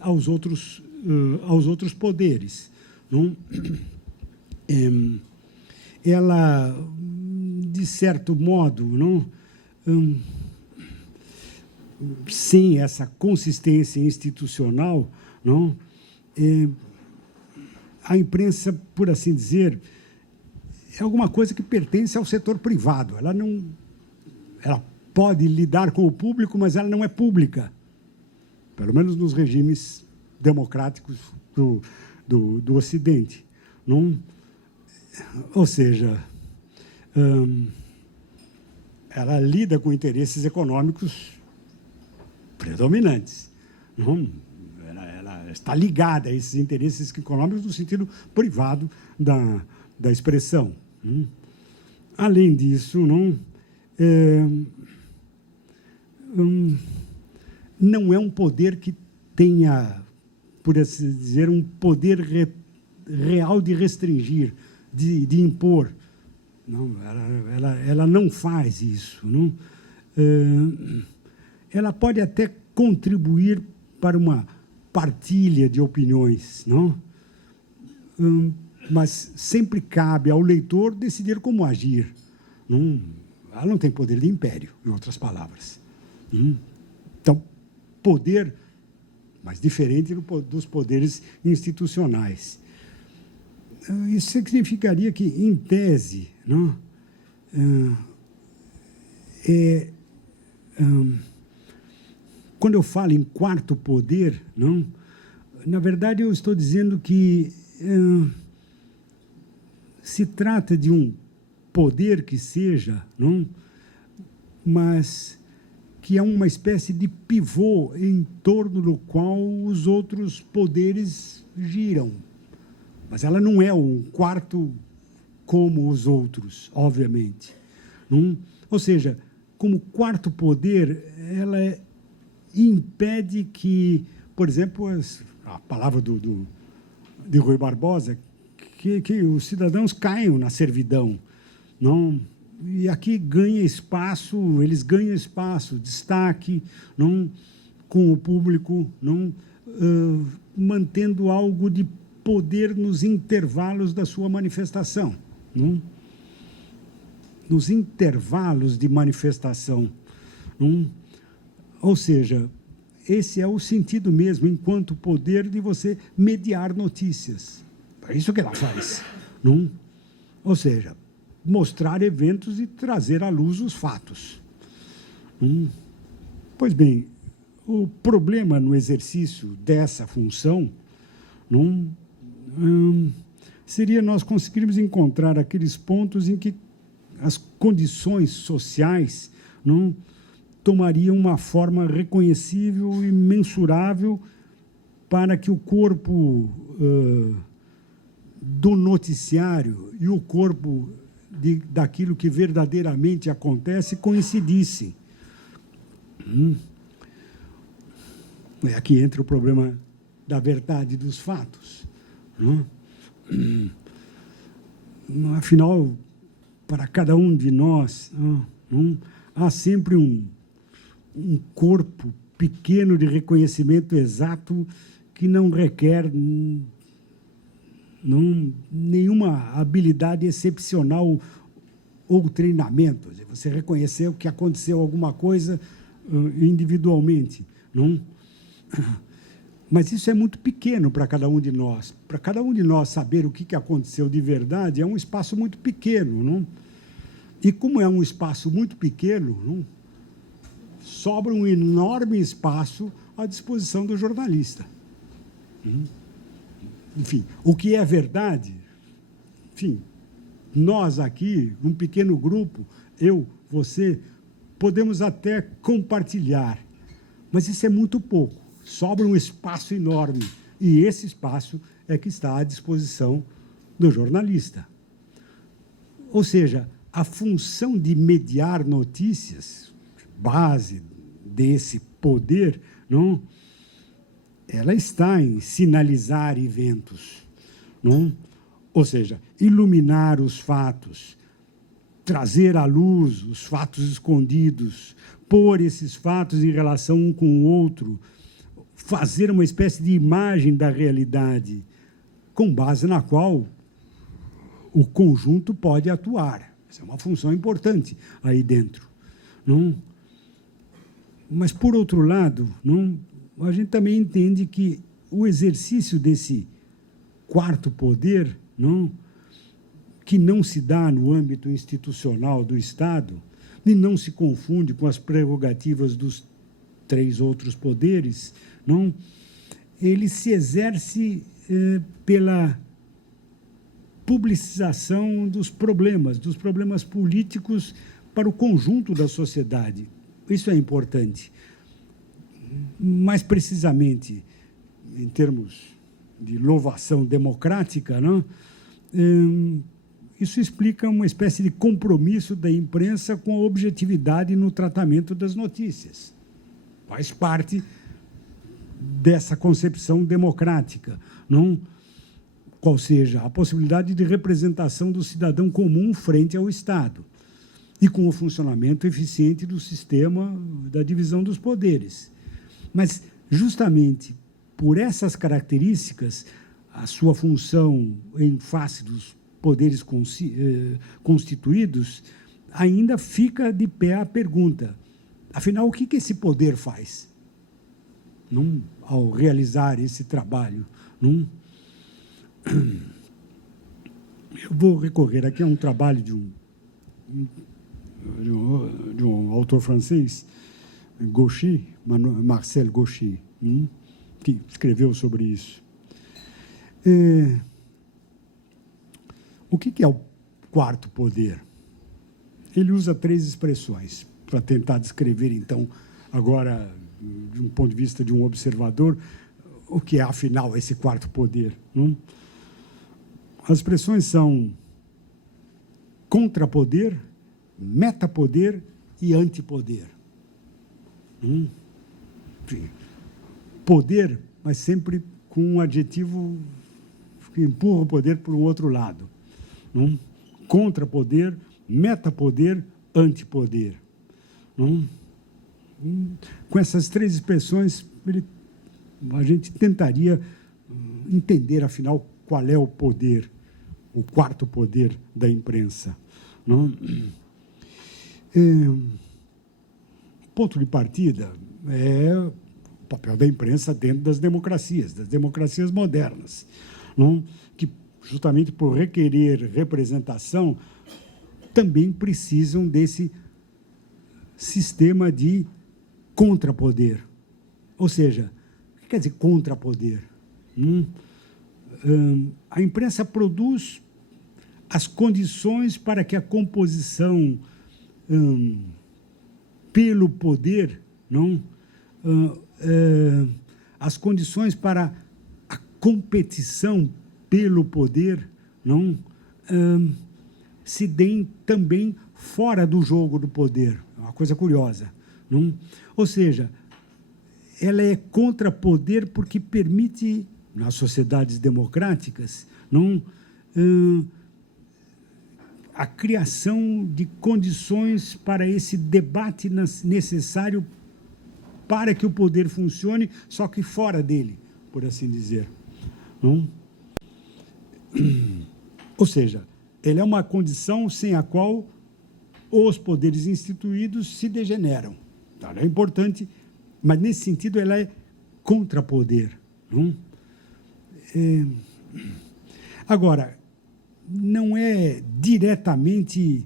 aos outros poderes. Ela, de certo modo, sem essa consistência institucional, a imprensa, por assim dizer, é alguma coisa que pertence ao setor privado. Ela pode lidar com o público, mas ela não é pública, pelo menos nos regimes democráticos do Ocidente. Não? Ou seja, ela lida com interesses econômicos predominantes. Não? Ela está ligada a esses interesses econômicos no sentido privado da expressão. Além disso, não é um poder que tenha, por assim dizer, um poder real de restringir, de impor. Não, ela não faz isso. Não? Ela pode até contribuir para uma partilha de opiniões, não? Mas sempre cabe ao leitor decidir como agir. Não? Ela não tem poder de império, em outras palavras. Então, poder, mas diferente dos poderes institucionais. Isso significaria que, em tese, não, quando eu falo em quarto poder, não, na verdade, eu estou dizendo que se trata de um poder que seja, não, mas que é uma espécie de pivô em torno do qual os outros poderes giram. Mas ela não é um quarto como os outros, obviamente. Não? Ou seja, como quarto poder, ela impede que, por exemplo, a palavra de Rui Barbosa, que os cidadãos caiam na servidão. Não? E aqui eles ganham espaço, destaque, não, com o público, não, mantendo algo de poder nos intervalos da sua manifestação. Não? Nos intervalos de manifestação. Não? Ou seja, esse é o sentido mesmo, enquanto poder, de você mediar notícias. É isso que ela faz. Não? Ou seja, mostrar eventos e trazer à luz os fatos. Pois bem, o problema no exercício dessa função seria nós conseguirmos encontrar aqueles pontos em que as condições sociais tomariam uma forma reconhecível e mensurável para que o corpo do noticiário e o corpo daquilo que verdadeiramente acontece coincidissem. Aqui entra o problema da verdade dos fatos. Afinal, para cada um de nós, há sempre um corpo pequeno de reconhecimento exato que não requer nenhuma habilidade excepcional ou treinamento. Você reconheceu que aconteceu alguma coisa individualmente. Não? Mas isso é muito pequeno para cada um de nós. Para cada um de nós saber o que aconteceu de verdade é um espaço muito pequeno. Não? E como é um espaço muito pequeno, sobra um enorme espaço à disposição do jornalista. Enfim, o que é verdade, enfim, nós aqui, num pequeno grupo, eu, você, podemos até compartilhar, mas isso é muito pouco. Sobra um espaço enorme, e esse espaço é que está à disposição do jornalista. Ou seja, a função de mediar notícias, base desse poder, ela está em sinalizar eventos, ou seja, iluminar os fatos, trazer à luz os fatos escondidos, pôr esses fatos em relação um com o outro, fazer uma espécie de imagem da realidade, com base na qual o conjunto pode atuar. Essa é uma função importante aí dentro. Mas, por outro lado, a gente também entende que o exercício desse quarto poder, não, que não se dá no âmbito institucional do Estado e não se confunde com as prerrogativas dos 3 outros poderes, não, ele se exerce pela publicização dos problemas políticos para o conjunto da sociedade. Isso é importante. Mais precisamente, em termos de louvação democrática, não? Isso explica uma espécie de compromisso da imprensa com a objetividade no tratamento das notícias. Faz parte dessa concepção democrática, não? Qual seja, a possibilidade de representação do cidadão comum frente ao Estado e com o funcionamento eficiente do sistema da divisão dos poderes. Mas, justamente por essas características, a sua função em face dos poderes constituídos, ainda fica de pé a pergunta, afinal, o que esse poder faz, não, ao realizar esse trabalho? Não? Eu vou recorrer aqui a um trabalho de um autor francês, Gauchy, Marcel Gauchy, que escreveu sobre isso. O que é o quarto poder? Ele usa 3 expressões para tentar descrever, então, agora, de um ponto de vista de um observador, o que é, afinal, esse quarto poder. Não? As expressões são contrapoder, metapoder e antipoder. Enfim, poder, mas sempre com um adjetivo que empurra o poder para o outro lado. Não? Contrapoder, metapoder, antipoder. Não? Com essas 3 expressões, a gente tentaria entender, afinal, qual é o poder, o quarto poder da imprensa. Não? O ponto de partida é o papel da imprensa dentro das democracias modernas, não? Que, justamente por requerer representação, também precisam desse sistema de contrapoder. Ou seja, o que quer dizer contrapoder? A imprensa produz as condições para que a composição pelo poder, não, as condições para a competição pelo poder, não, se deem também fora do jogo do poder. É uma coisa curiosa. Não? Ou seja, ela é contra poder porque permite, nas sociedades democráticas, não, a criação de condições para esse debate necessário para que o poder funcione, só que fora dele, por assim dizer. Não? Ou seja, ela é uma condição sem a qual os poderes instituídos se degeneram. Então, ela é importante, mas, nesse sentido, ela é contrapoder. Não? Agora, não é diretamente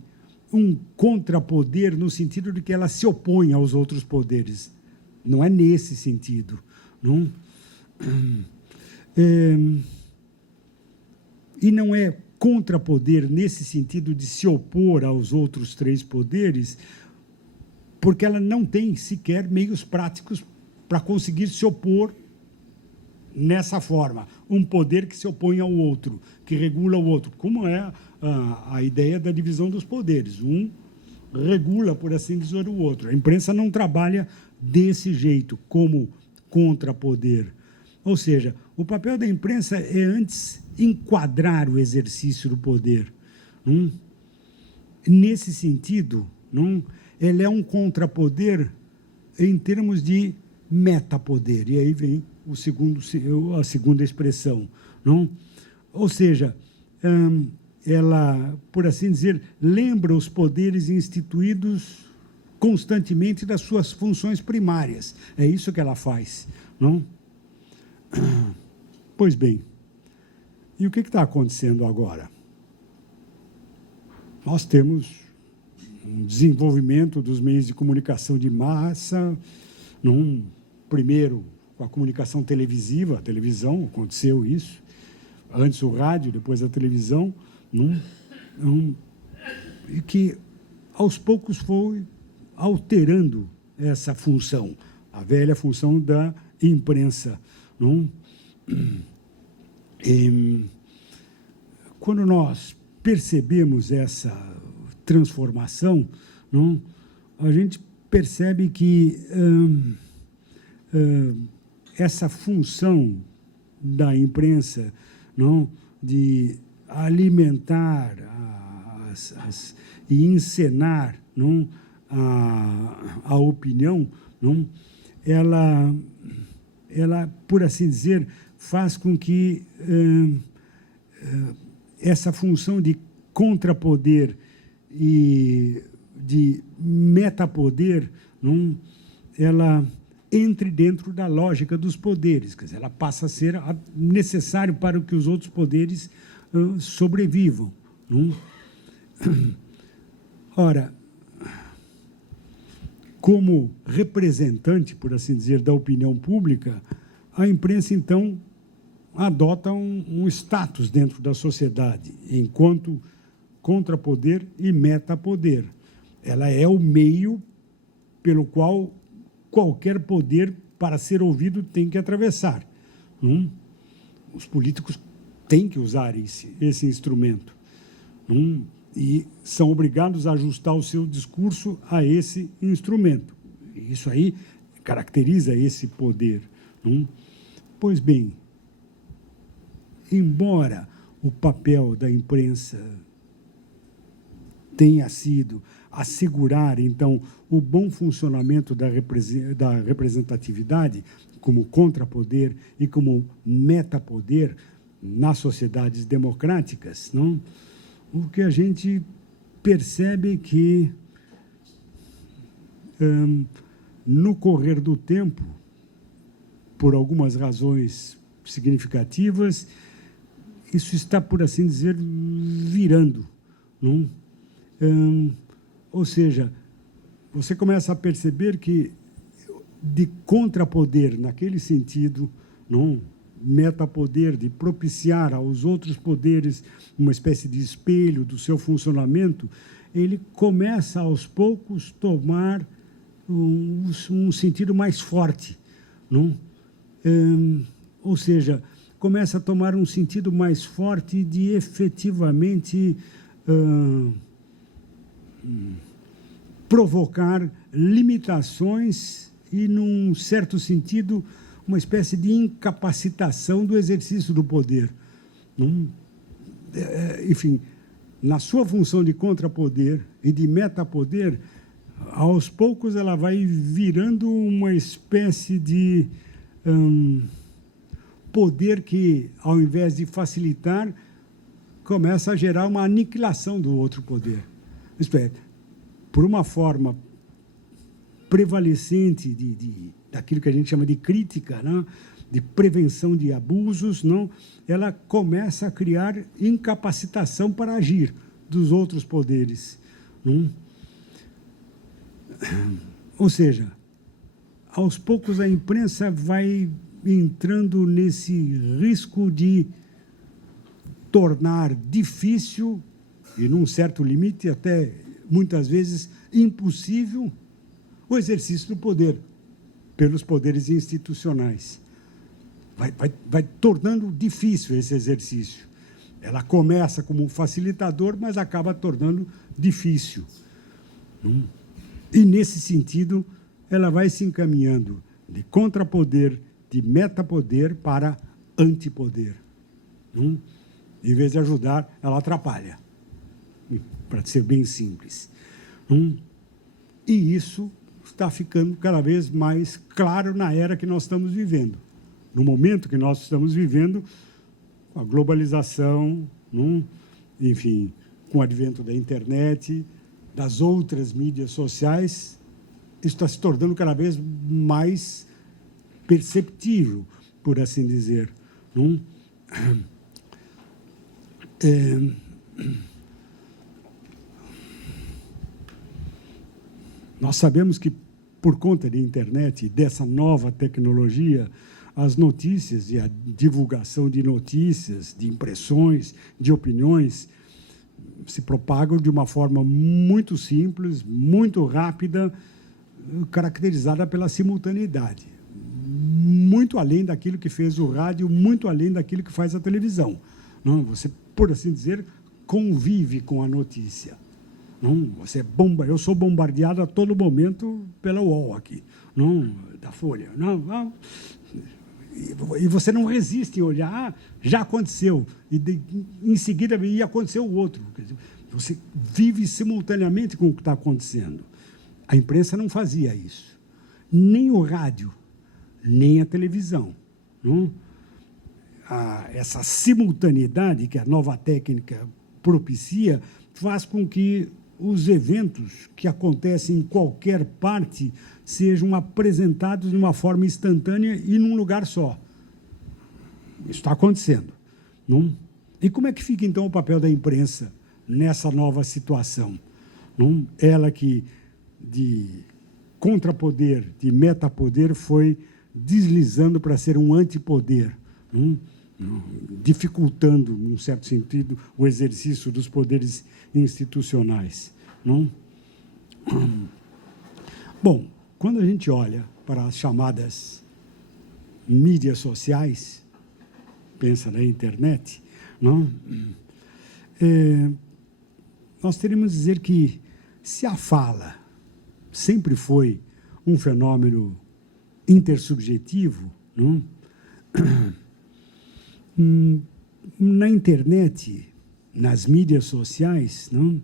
um contrapoder no sentido de que ela se opõe aos outros poderes. Não é nesse sentido. Não? E não é contrapoder nesse sentido de se opor aos outros 3 poderes, porque ela não tem sequer meios práticos para conseguir se opor nessa forma. Um poder que se opõe ao outro, que regula o outro, como é a ideia da divisão dos poderes. Um regula, por assim dizer, o outro. A imprensa não trabalha desse jeito, como contrapoder. Ou seja, o papel da imprensa é, antes, enquadrar o exercício do poder. Nesse sentido, ele é um contrapoder em termos de metapoder. E aí vem a segunda expressão. Não? Ou seja, ela, por assim dizer, lembra os poderes instituídos constantemente das suas funções primárias. É isso que ela faz. Não? Pois bem, e o que está acontecendo agora? Nós temos um desenvolvimento dos meios de comunicação de massa, primeiro com a comunicação televisiva, a televisão, aconteceu isso, antes o rádio, depois a televisão, e que, aos poucos, foi alterando essa função, a velha função da imprensa. E, quando nós percebemos essa transformação, a gente percebe que essa função da imprensa de alimentar e encenar a opinião, ela, por assim dizer, faz com que essa função de contrapoder e de metapoder, ela entre dentro da lógica dos poderes, quer dizer, ela passa a ser necessário para que os outros poderes sobrevivam. Ora, como representante, por assim dizer, da opinião pública, a imprensa, então, adota um status dentro da sociedade, enquanto contrapoder e metapoder. Ela é o meio pelo qual qualquer poder, para ser ouvido, tem que atravessar. Os políticos têm que usar esse instrumento. E são obrigados a ajustar o seu discurso a esse instrumento. Isso aí caracteriza esse poder. Pois bem, embora o papel da imprensa tenha sido assegurar, então, o bom funcionamento da representatividade como contrapoder e como metapoder nas sociedades democráticas, o que a gente percebe é que, no correr do tempo, por algumas razões significativas, isso está, por assim dizer, virando. Ou seja, você começa a perceber que, de contrapoder, naquele sentido, metapoder, de propiciar aos outros poderes uma espécie de espelho do seu funcionamento, ele começa, aos poucos, tomar um sentido mais forte. Ou seja, começa a tomar um sentido mais forte de, efetivamente, provocar limitações e, num certo sentido, uma espécie de incapacitação do exercício do poder. Enfim, na sua função de contrapoder e de metapoder, aos poucos ela vai virando uma espécie de poder que, ao invés de facilitar, começa a gerar uma aniquilação do outro poder. Isto é, por uma forma prevalecente daquilo que a gente chama de crítica, de prevenção de abusos, ela começa a criar incapacitação para agir dos outros poderes. Ou seja, aos poucos a imprensa vai entrando nesse risco de tornar difícil, e num certo limite até muitas vezes impossível, o exercício do poder pelos poderes institucionais. Vai tornando difícil esse exercício. Ela começa como um facilitador, mas acaba tornando difícil. E, nesse sentido, ela vai se encaminhando de contrapoder, de metapoder para antipoder. Em vez de ajudar, ela atrapalha, para ser bem simples. E isso está ficando cada vez mais claro na era que nós estamos vivendo. No momento que nós estamos vivendo, com a globalização, enfim, com o advento da internet, das outras mídias sociais, isso está se tornando cada vez mais perceptível. por assim dizer. Não? Nós sabemos que, por conta da internet e dessa nova tecnologia, as notícias e a divulgação de notícias, de impressões, de opiniões, se propagam de uma forma muito simples, muito rápida, caracterizada pela simultaneidade. Muito além daquilo que fez o rádio, muito além daquilo que faz a televisão. Não? Você, por assim dizer, convive com a notícia. Não? Eu sou bombardeado a todo momento pela UOL aqui, não? Da Folha. Não. E você não resiste em olhar, já aconteceu, e em seguida ia acontecer o outro. Quer dizer, você vive simultaneamente com o que está acontecendo. A imprensa não fazia isso. Nem o rádio, nem a televisão. Não? Essa simultaneidade que a nova técnica propicia faz com que os eventos que acontecem em qualquer parte sejam apresentados de uma forma instantânea e num lugar só. Isso está acontecendo. Não? E como é que fica, então, o papel da imprensa nessa nova situação? Não? Ela que, de contrapoder, de metapoder, foi deslizando para ser um antipoder, não? Dificultando, num certo sentido, o exercício dos poderes institucionais. Não? Bom, quando a gente olha para as chamadas mídias sociais, pensa na internet, não? Nós teríamos que dizer que, se a fala sempre foi um fenômeno intersubjetivo, não? Na internet, nas mídias sociais, não?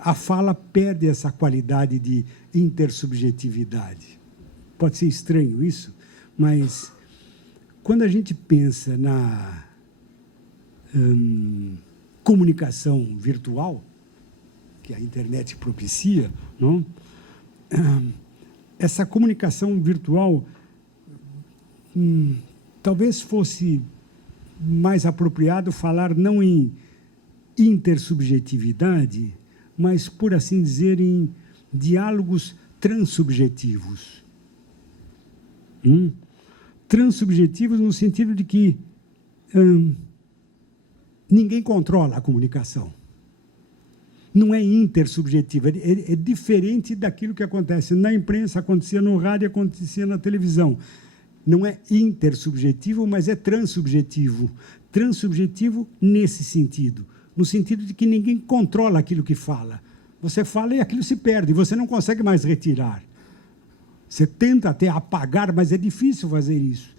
A fala perde essa qualidade de intersubjetividade. Pode ser estranho isso, mas quando a gente pensa na comunicação virtual, que a internet propicia, não? Essa comunicação virtual talvez fosse mais apropriado falar não em intersubjetividade, mas, por assim dizer, em diálogos transsubjetivos. Transsubjetivos no sentido de que ninguém controla a comunicação. Não é intersubjetiva, é diferente daquilo que acontece na imprensa, acontecia no rádio, acontecia na televisão. Não é intersubjetivo, mas é transsubjetivo. Transsubjetivo nesse sentido, no sentido de que ninguém controla aquilo que fala. Você fala e aquilo se perde, você não consegue mais retirar. Você tenta até apagar, mas é difícil fazer isso.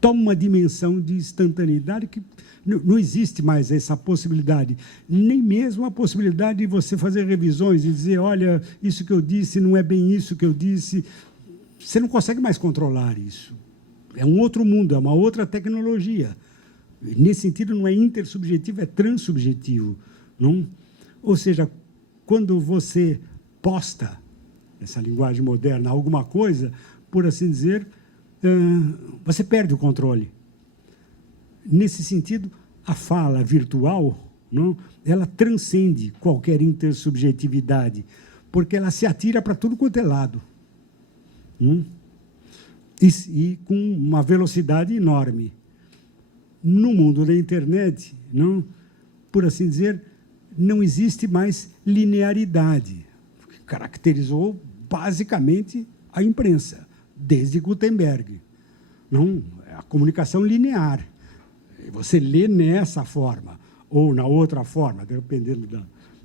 Toma uma dimensão de instantaneidade que não existe mais essa possibilidade. Nem mesmo a possibilidade de você fazer revisões e dizer, olha, isso que eu disse não é bem isso que eu disse. Você não consegue mais controlar isso. É um outro mundo, é uma outra tecnologia. Nesse sentido, não é intersubjetivo, é transsubjetivo. Não? Ou seja, quando você posta, nessa linguagem moderna, alguma coisa, por assim dizer, você perde o controle. Nesse sentido, a fala virtual, não, ela transcende qualquer intersubjetividade, porque ela se atira para tudo quanto é lado. E com uma velocidade enorme. No mundo da internet, não, por assim dizer, não existe mais linearidade, que caracterizou basicamente a imprensa, desde Gutenberg. Não, é a comunicação linear. Você lê nessa forma, ou na outra forma, dependendo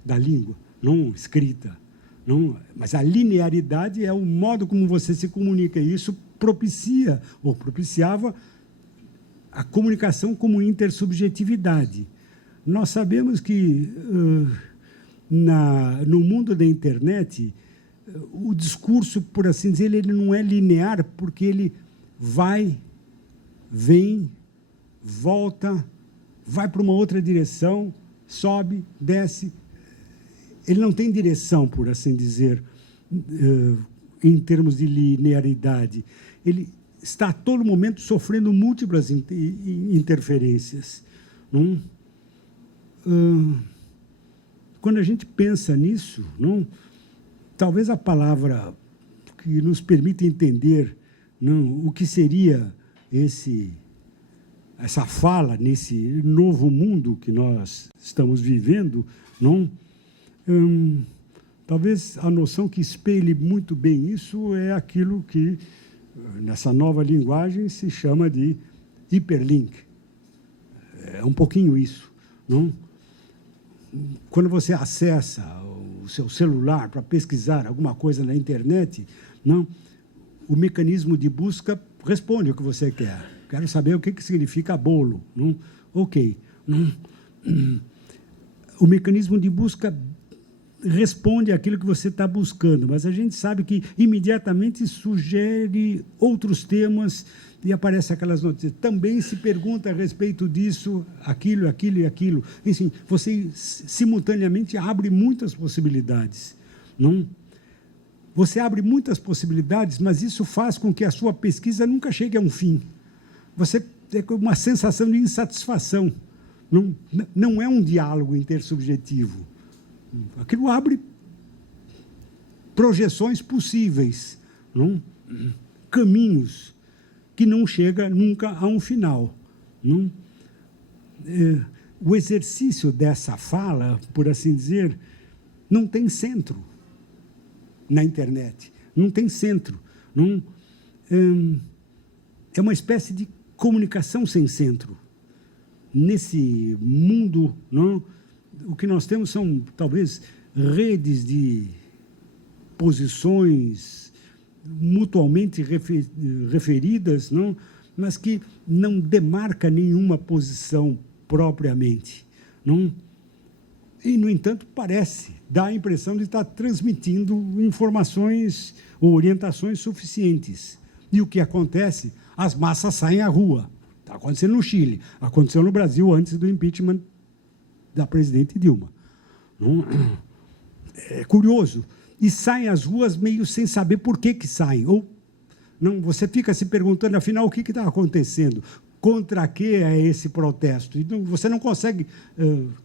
da língua, não escrita. Não, mas a linearidade é o modo como você se comunica, e isso propicia, ou propiciava, a comunicação como intersubjetividade. Nós sabemos que, no mundo da internet, o discurso, por assim dizer, ele não é linear, porque ele vai, vem, volta, vai para uma outra direção, sobe, desce. Ele não tem direção, por assim dizer, em termos de linearidade. Ele está a todo momento sofrendo múltiplas interferências. Não? Quando a gente pensa nisso, não, talvez a palavra que nos permite entender não, o que seria essa fala nesse novo mundo que nós estamos vivendo, não, talvez a noção que espelhe muito bem isso é aquilo que, nessa nova linguagem, se chama de hiperlink. É um pouquinho isso. Não? Quando você acessa o seu celular para pesquisar alguma coisa na internet, não, o mecanismo de busca responde o que você quer. Quero saber o que significa bolo. Não? Ok. Não? O mecanismo de busca responde àquilo que você está buscando, mas a gente sabe que imediatamente sugere outros temas e aparecem aquelas notícias. Também se pergunta a respeito disso, aquilo, aquilo e aquilo. Enfim, você simultaneamente abre muitas possibilidades. Não? Você abre muitas possibilidades, mas isso faz com que a sua pesquisa nunca chegue a um fim. Você tem uma sensação de insatisfação. Não é um diálogo intersubjetivo. Aquilo abre projeções possíveis, não? Caminhos que não chega nunca a um final. Não? O exercício dessa fala, por assim dizer, não tem centro na internet. Não tem centro. Não? É uma espécie de comunicação sem centro. Nesse mundo, não? O que nós temos são, talvez, redes de posições mutuamente referidas, não? Mas que não demarca nenhuma posição propriamente. Não? E, no entanto, dá a impressão de estar transmitindo informações ou orientações suficientes. E o que acontece? As massas saem à rua. Está acontecendo no Chile, aconteceu no Brasil antes do impeachment da presidente Dilma. Não? É curioso. E saem às ruas meio sem saber por que saem. Ou não, você fica se perguntando, afinal, o que está acontecendo? Contra que é esse protesto? E você não consegue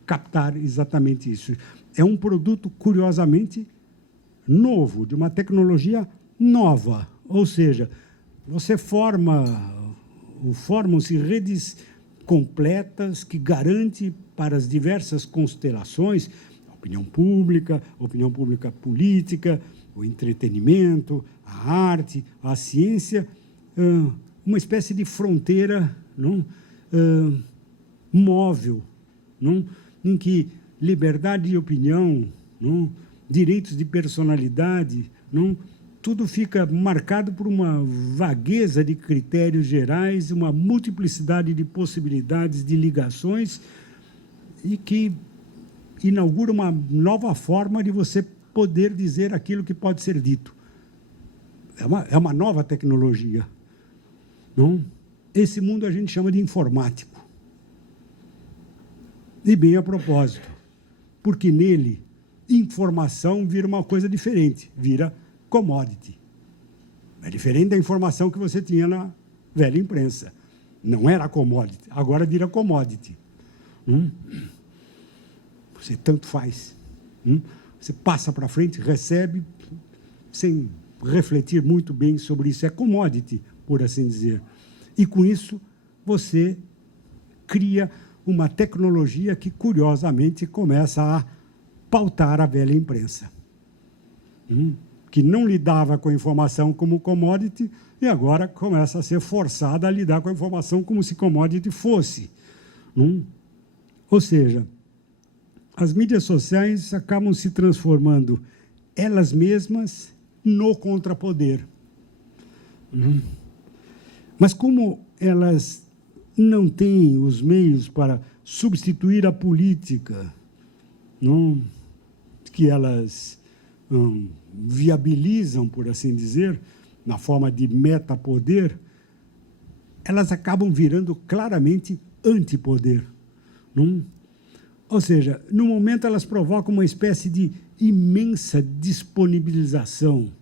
captar exatamente isso. É um produto, curiosamente, novo, de uma tecnologia nova. Ou seja, formam-se redes completas que garantem para as diversas constelações, a opinião pública política, o entretenimento, a arte, a ciência, uma espécie de fronteira não? Móvel, não? Em que liberdade de opinião, não? Direitos de personalidade, não? Tudo fica marcado por uma vagueza de critérios gerais, uma multiplicidade de possibilidades, de ligações, e que inaugura uma nova forma de você poder dizer aquilo que pode ser dito. É uma nova tecnologia. Não? Esse mundo a gente chama de informático. E bem a propósito, porque nele informação vira uma coisa diferente, vira commodity. É diferente da informação que você tinha na velha imprensa. Não era commodity, agora vira commodity. Você tanto faz. Você passa para frente, recebe, sem refletir muito bem sobre isso. É commodity, por assim dizer. E, com isso, você cria uma tecnologia que, curiosamente, começa a pautar a velha imprensa. Que não lidava com a informação como commodity e agora começa a ser forçada a lidar com a informação como se commodity fosse. Ou seja, as mídias sociais acabam se transformando elas mesmas no contrapoder. Mas como elas não têm os meios para substituir a política, que elas viabilizam, por assim dizer, na forma de metapoder, elas acabam virando claramente antipoder. Ou seja, no momento elas provocam uma espécie de imensa disponibilização,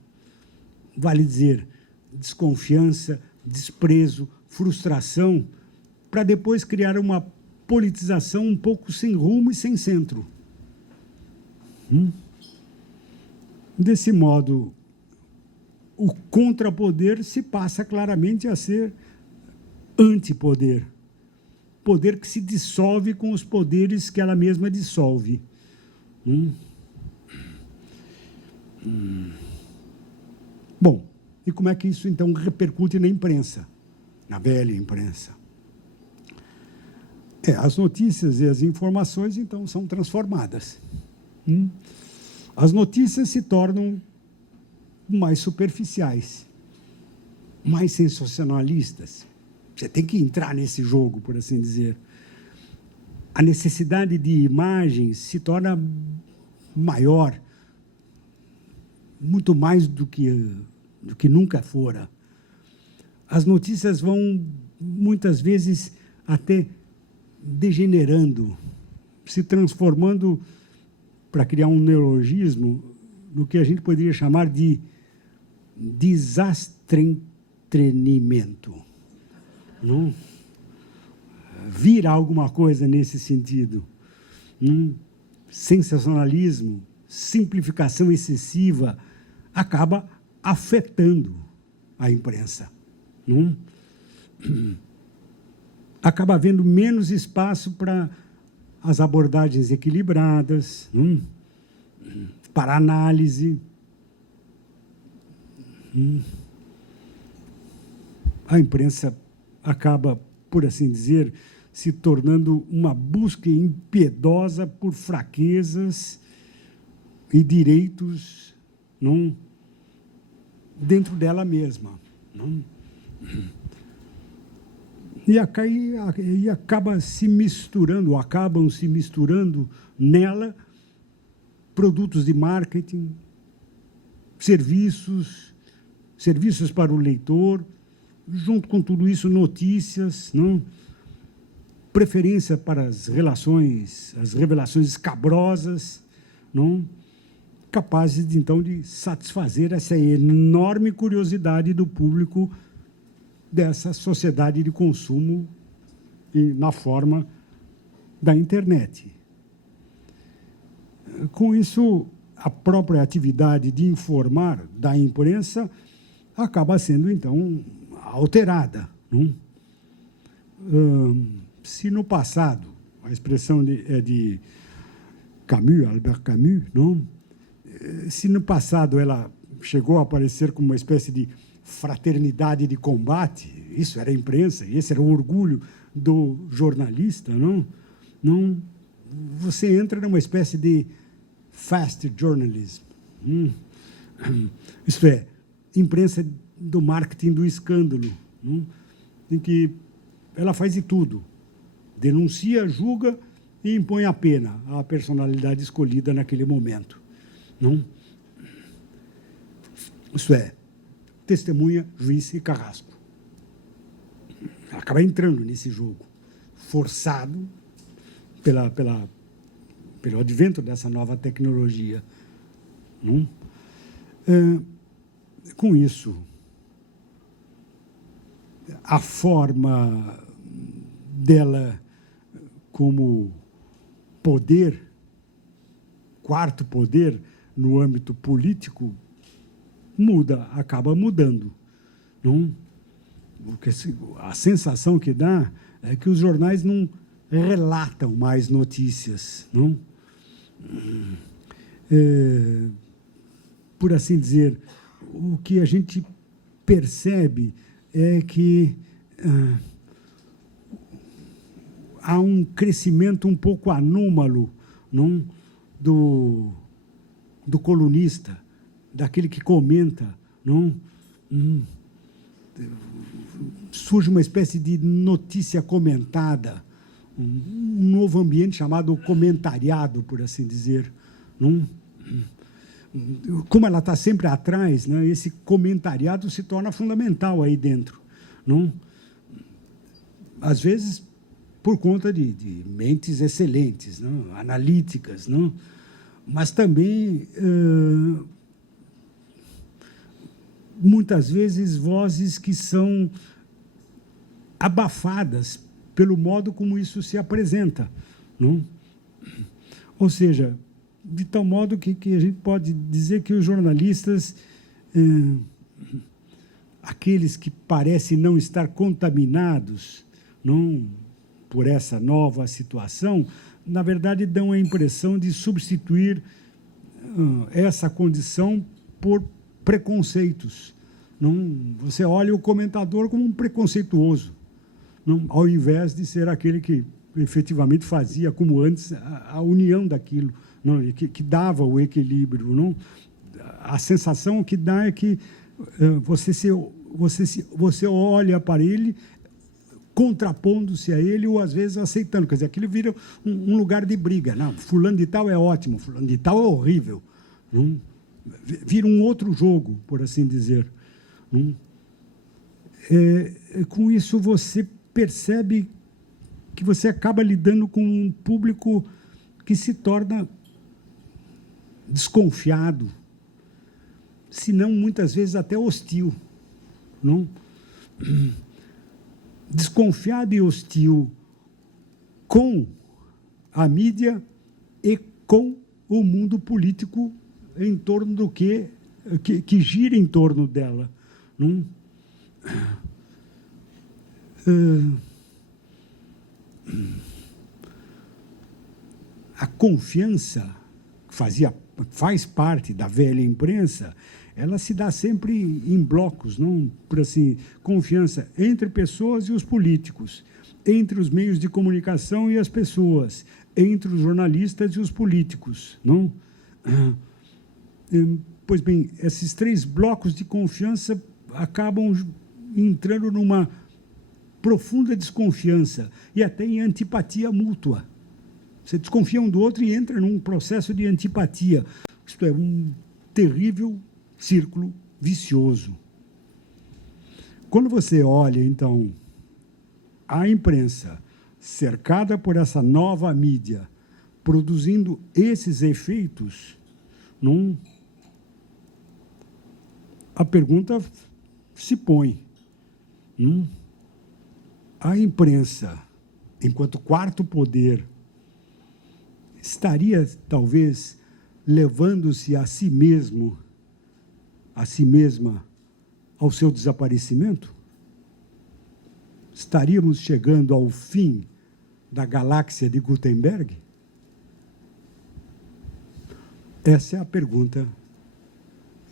vale dizer, desconfiança, desprezo, frustração, para depois criar uma politização um pouco sem rumo e sem centro. Desse modo, o contrapoder se passa claramente a ser antipoder. Poder que se dissolve com os poderes que ela mesma dissolve. Bom, e como é que isso, então, repercute na imprensa, na velha imprensa? As notícias e as informações, então, são transformadas. As notícias se tornam mais superficiais, mais sensacionalistas. Você tem que entrar nesse jogo, por assim dizer. A necessidade de imagens se torna maior, muito mais do que nunca fora. As notícias vão, muitas vezes, até degenerando, se transformando, para criar um neologismo, no que a gente poderia chamar de desastreamento. Não? Vira alguma coisa nesse sentido. Sensacionalismo, simplificação excessiva, acaba afetando a imprensa. Acaba havendo menos espaço para as abordagens equilibradas, para análise. A imprensa acaba, por assim dizer, se tornando uma busca impiedosa por fraquezas e direitos dentro dela mesma. E acabam se misturando nela produtos de marketing, serviços para o leitor, junto com tudo isso, notícias, preferência para as revelações escabrosas, capazes, então, de satisfazer essa enorme curiosidade do público dessa sociedade de consumo na forma da internet. Com isso, a própria atividade de informar da imprensa acaba sendo, então, alterada. Se no passado, a expressão é de Camus, Albert Camus, se no passado ela chegou a aparecer como uma espécie de fraternidade de combate, isso era a imprensa, e esse era o orgulho do jornalista, você entra numa espécie de fast journalism. Isso é, imprensa do marketing do escândalo, em que ela faz de tudo. Denuncia, julga e impõe a pena à personalidade escolhida naquele momento. Isso é, testemunha, juiz e carrasco. Ela acaba entrando nesse jogo, forçado pelo advento dessa nova tecnologia. Com isso, a forma dela como poder, quarto poder, no âmbito político, acaba mudando. Porque a sensação que dá é que os jornais não relatam mais notícias. Por assim dizer, o que a gente percebe é que há um crescimento um pouco anômalo do colunista, daquele que comenta. Surge uma espécie de notícia comentada, um novo ambiente chamado comentariado, por assim dizer. Como ela está sempre atrás, esse comentariado se torna fundamental aí dentro. Às vezes, por conta de mentes excelentes, analíticas, mas também, muitas vezes, vozes que são abafadas pelo modo como isso se apresenta, não? Ou seja, de tal modo que a gente pode dizer que os jornalistas, aqueles que parecem não estar contaminados, não, por essa nova situação, na verdade, dão a impressão de substituir essa condição por preconceitos. Não, você olha o comentador como um preconceituoso, não, ao invés de ser aquele que efetivamente fazia, como antes, a união daquilo, não, que dava o equilíbrio. Não? A sensação que dá é que você olha para ele contrapondo-se a ele ou, às vezes, aceitando. Quer dizer, aquilo vira um lugar de briga. Não, fulano de tal é ótimo, fulano de tal é horrível. Não? Vira um outro jogo, por assim dizer. Não? Com isso, você percebe que você acaba lidando com um público que se torna desconfiado, se não, muitas vezes, até hostil. Não? Desconfiado e hostil com a mídia e com o mundo político em torno do que gira em torno dela. Não? A confiança, que faz parte da velha imprensa, ela se dá sempre em blocos, não, por assim, confiança entre pessoas e os políticos, entre os meios de comunicação e as pessoas, entre os jornalistas e os políticos, não? Pois bem, esses 3 blocos de confiança acabam entrando numa profunda desconfiança e até em antipatia mútua. Você desconfia um do outro e entra num processo de antipatia. Isto é um terrível círculo vicioso. Quando você olha, então, a imprensa cercada por essa nova mídia, produzindo esses efeitos, a pergunta se põe. A imprensa, enquanto quarto poder, estaria, talvez, levando-se a si mesma, ao seu desaparecimento? Estaríamos chegando ao fim da galáxia de Gutenberg? Essa é a pergunta,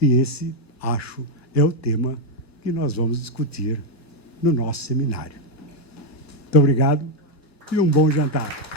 e esse, acho, é o tema que nós vamos discutir no nosso seminário. Muito obrigado e um bom jantar.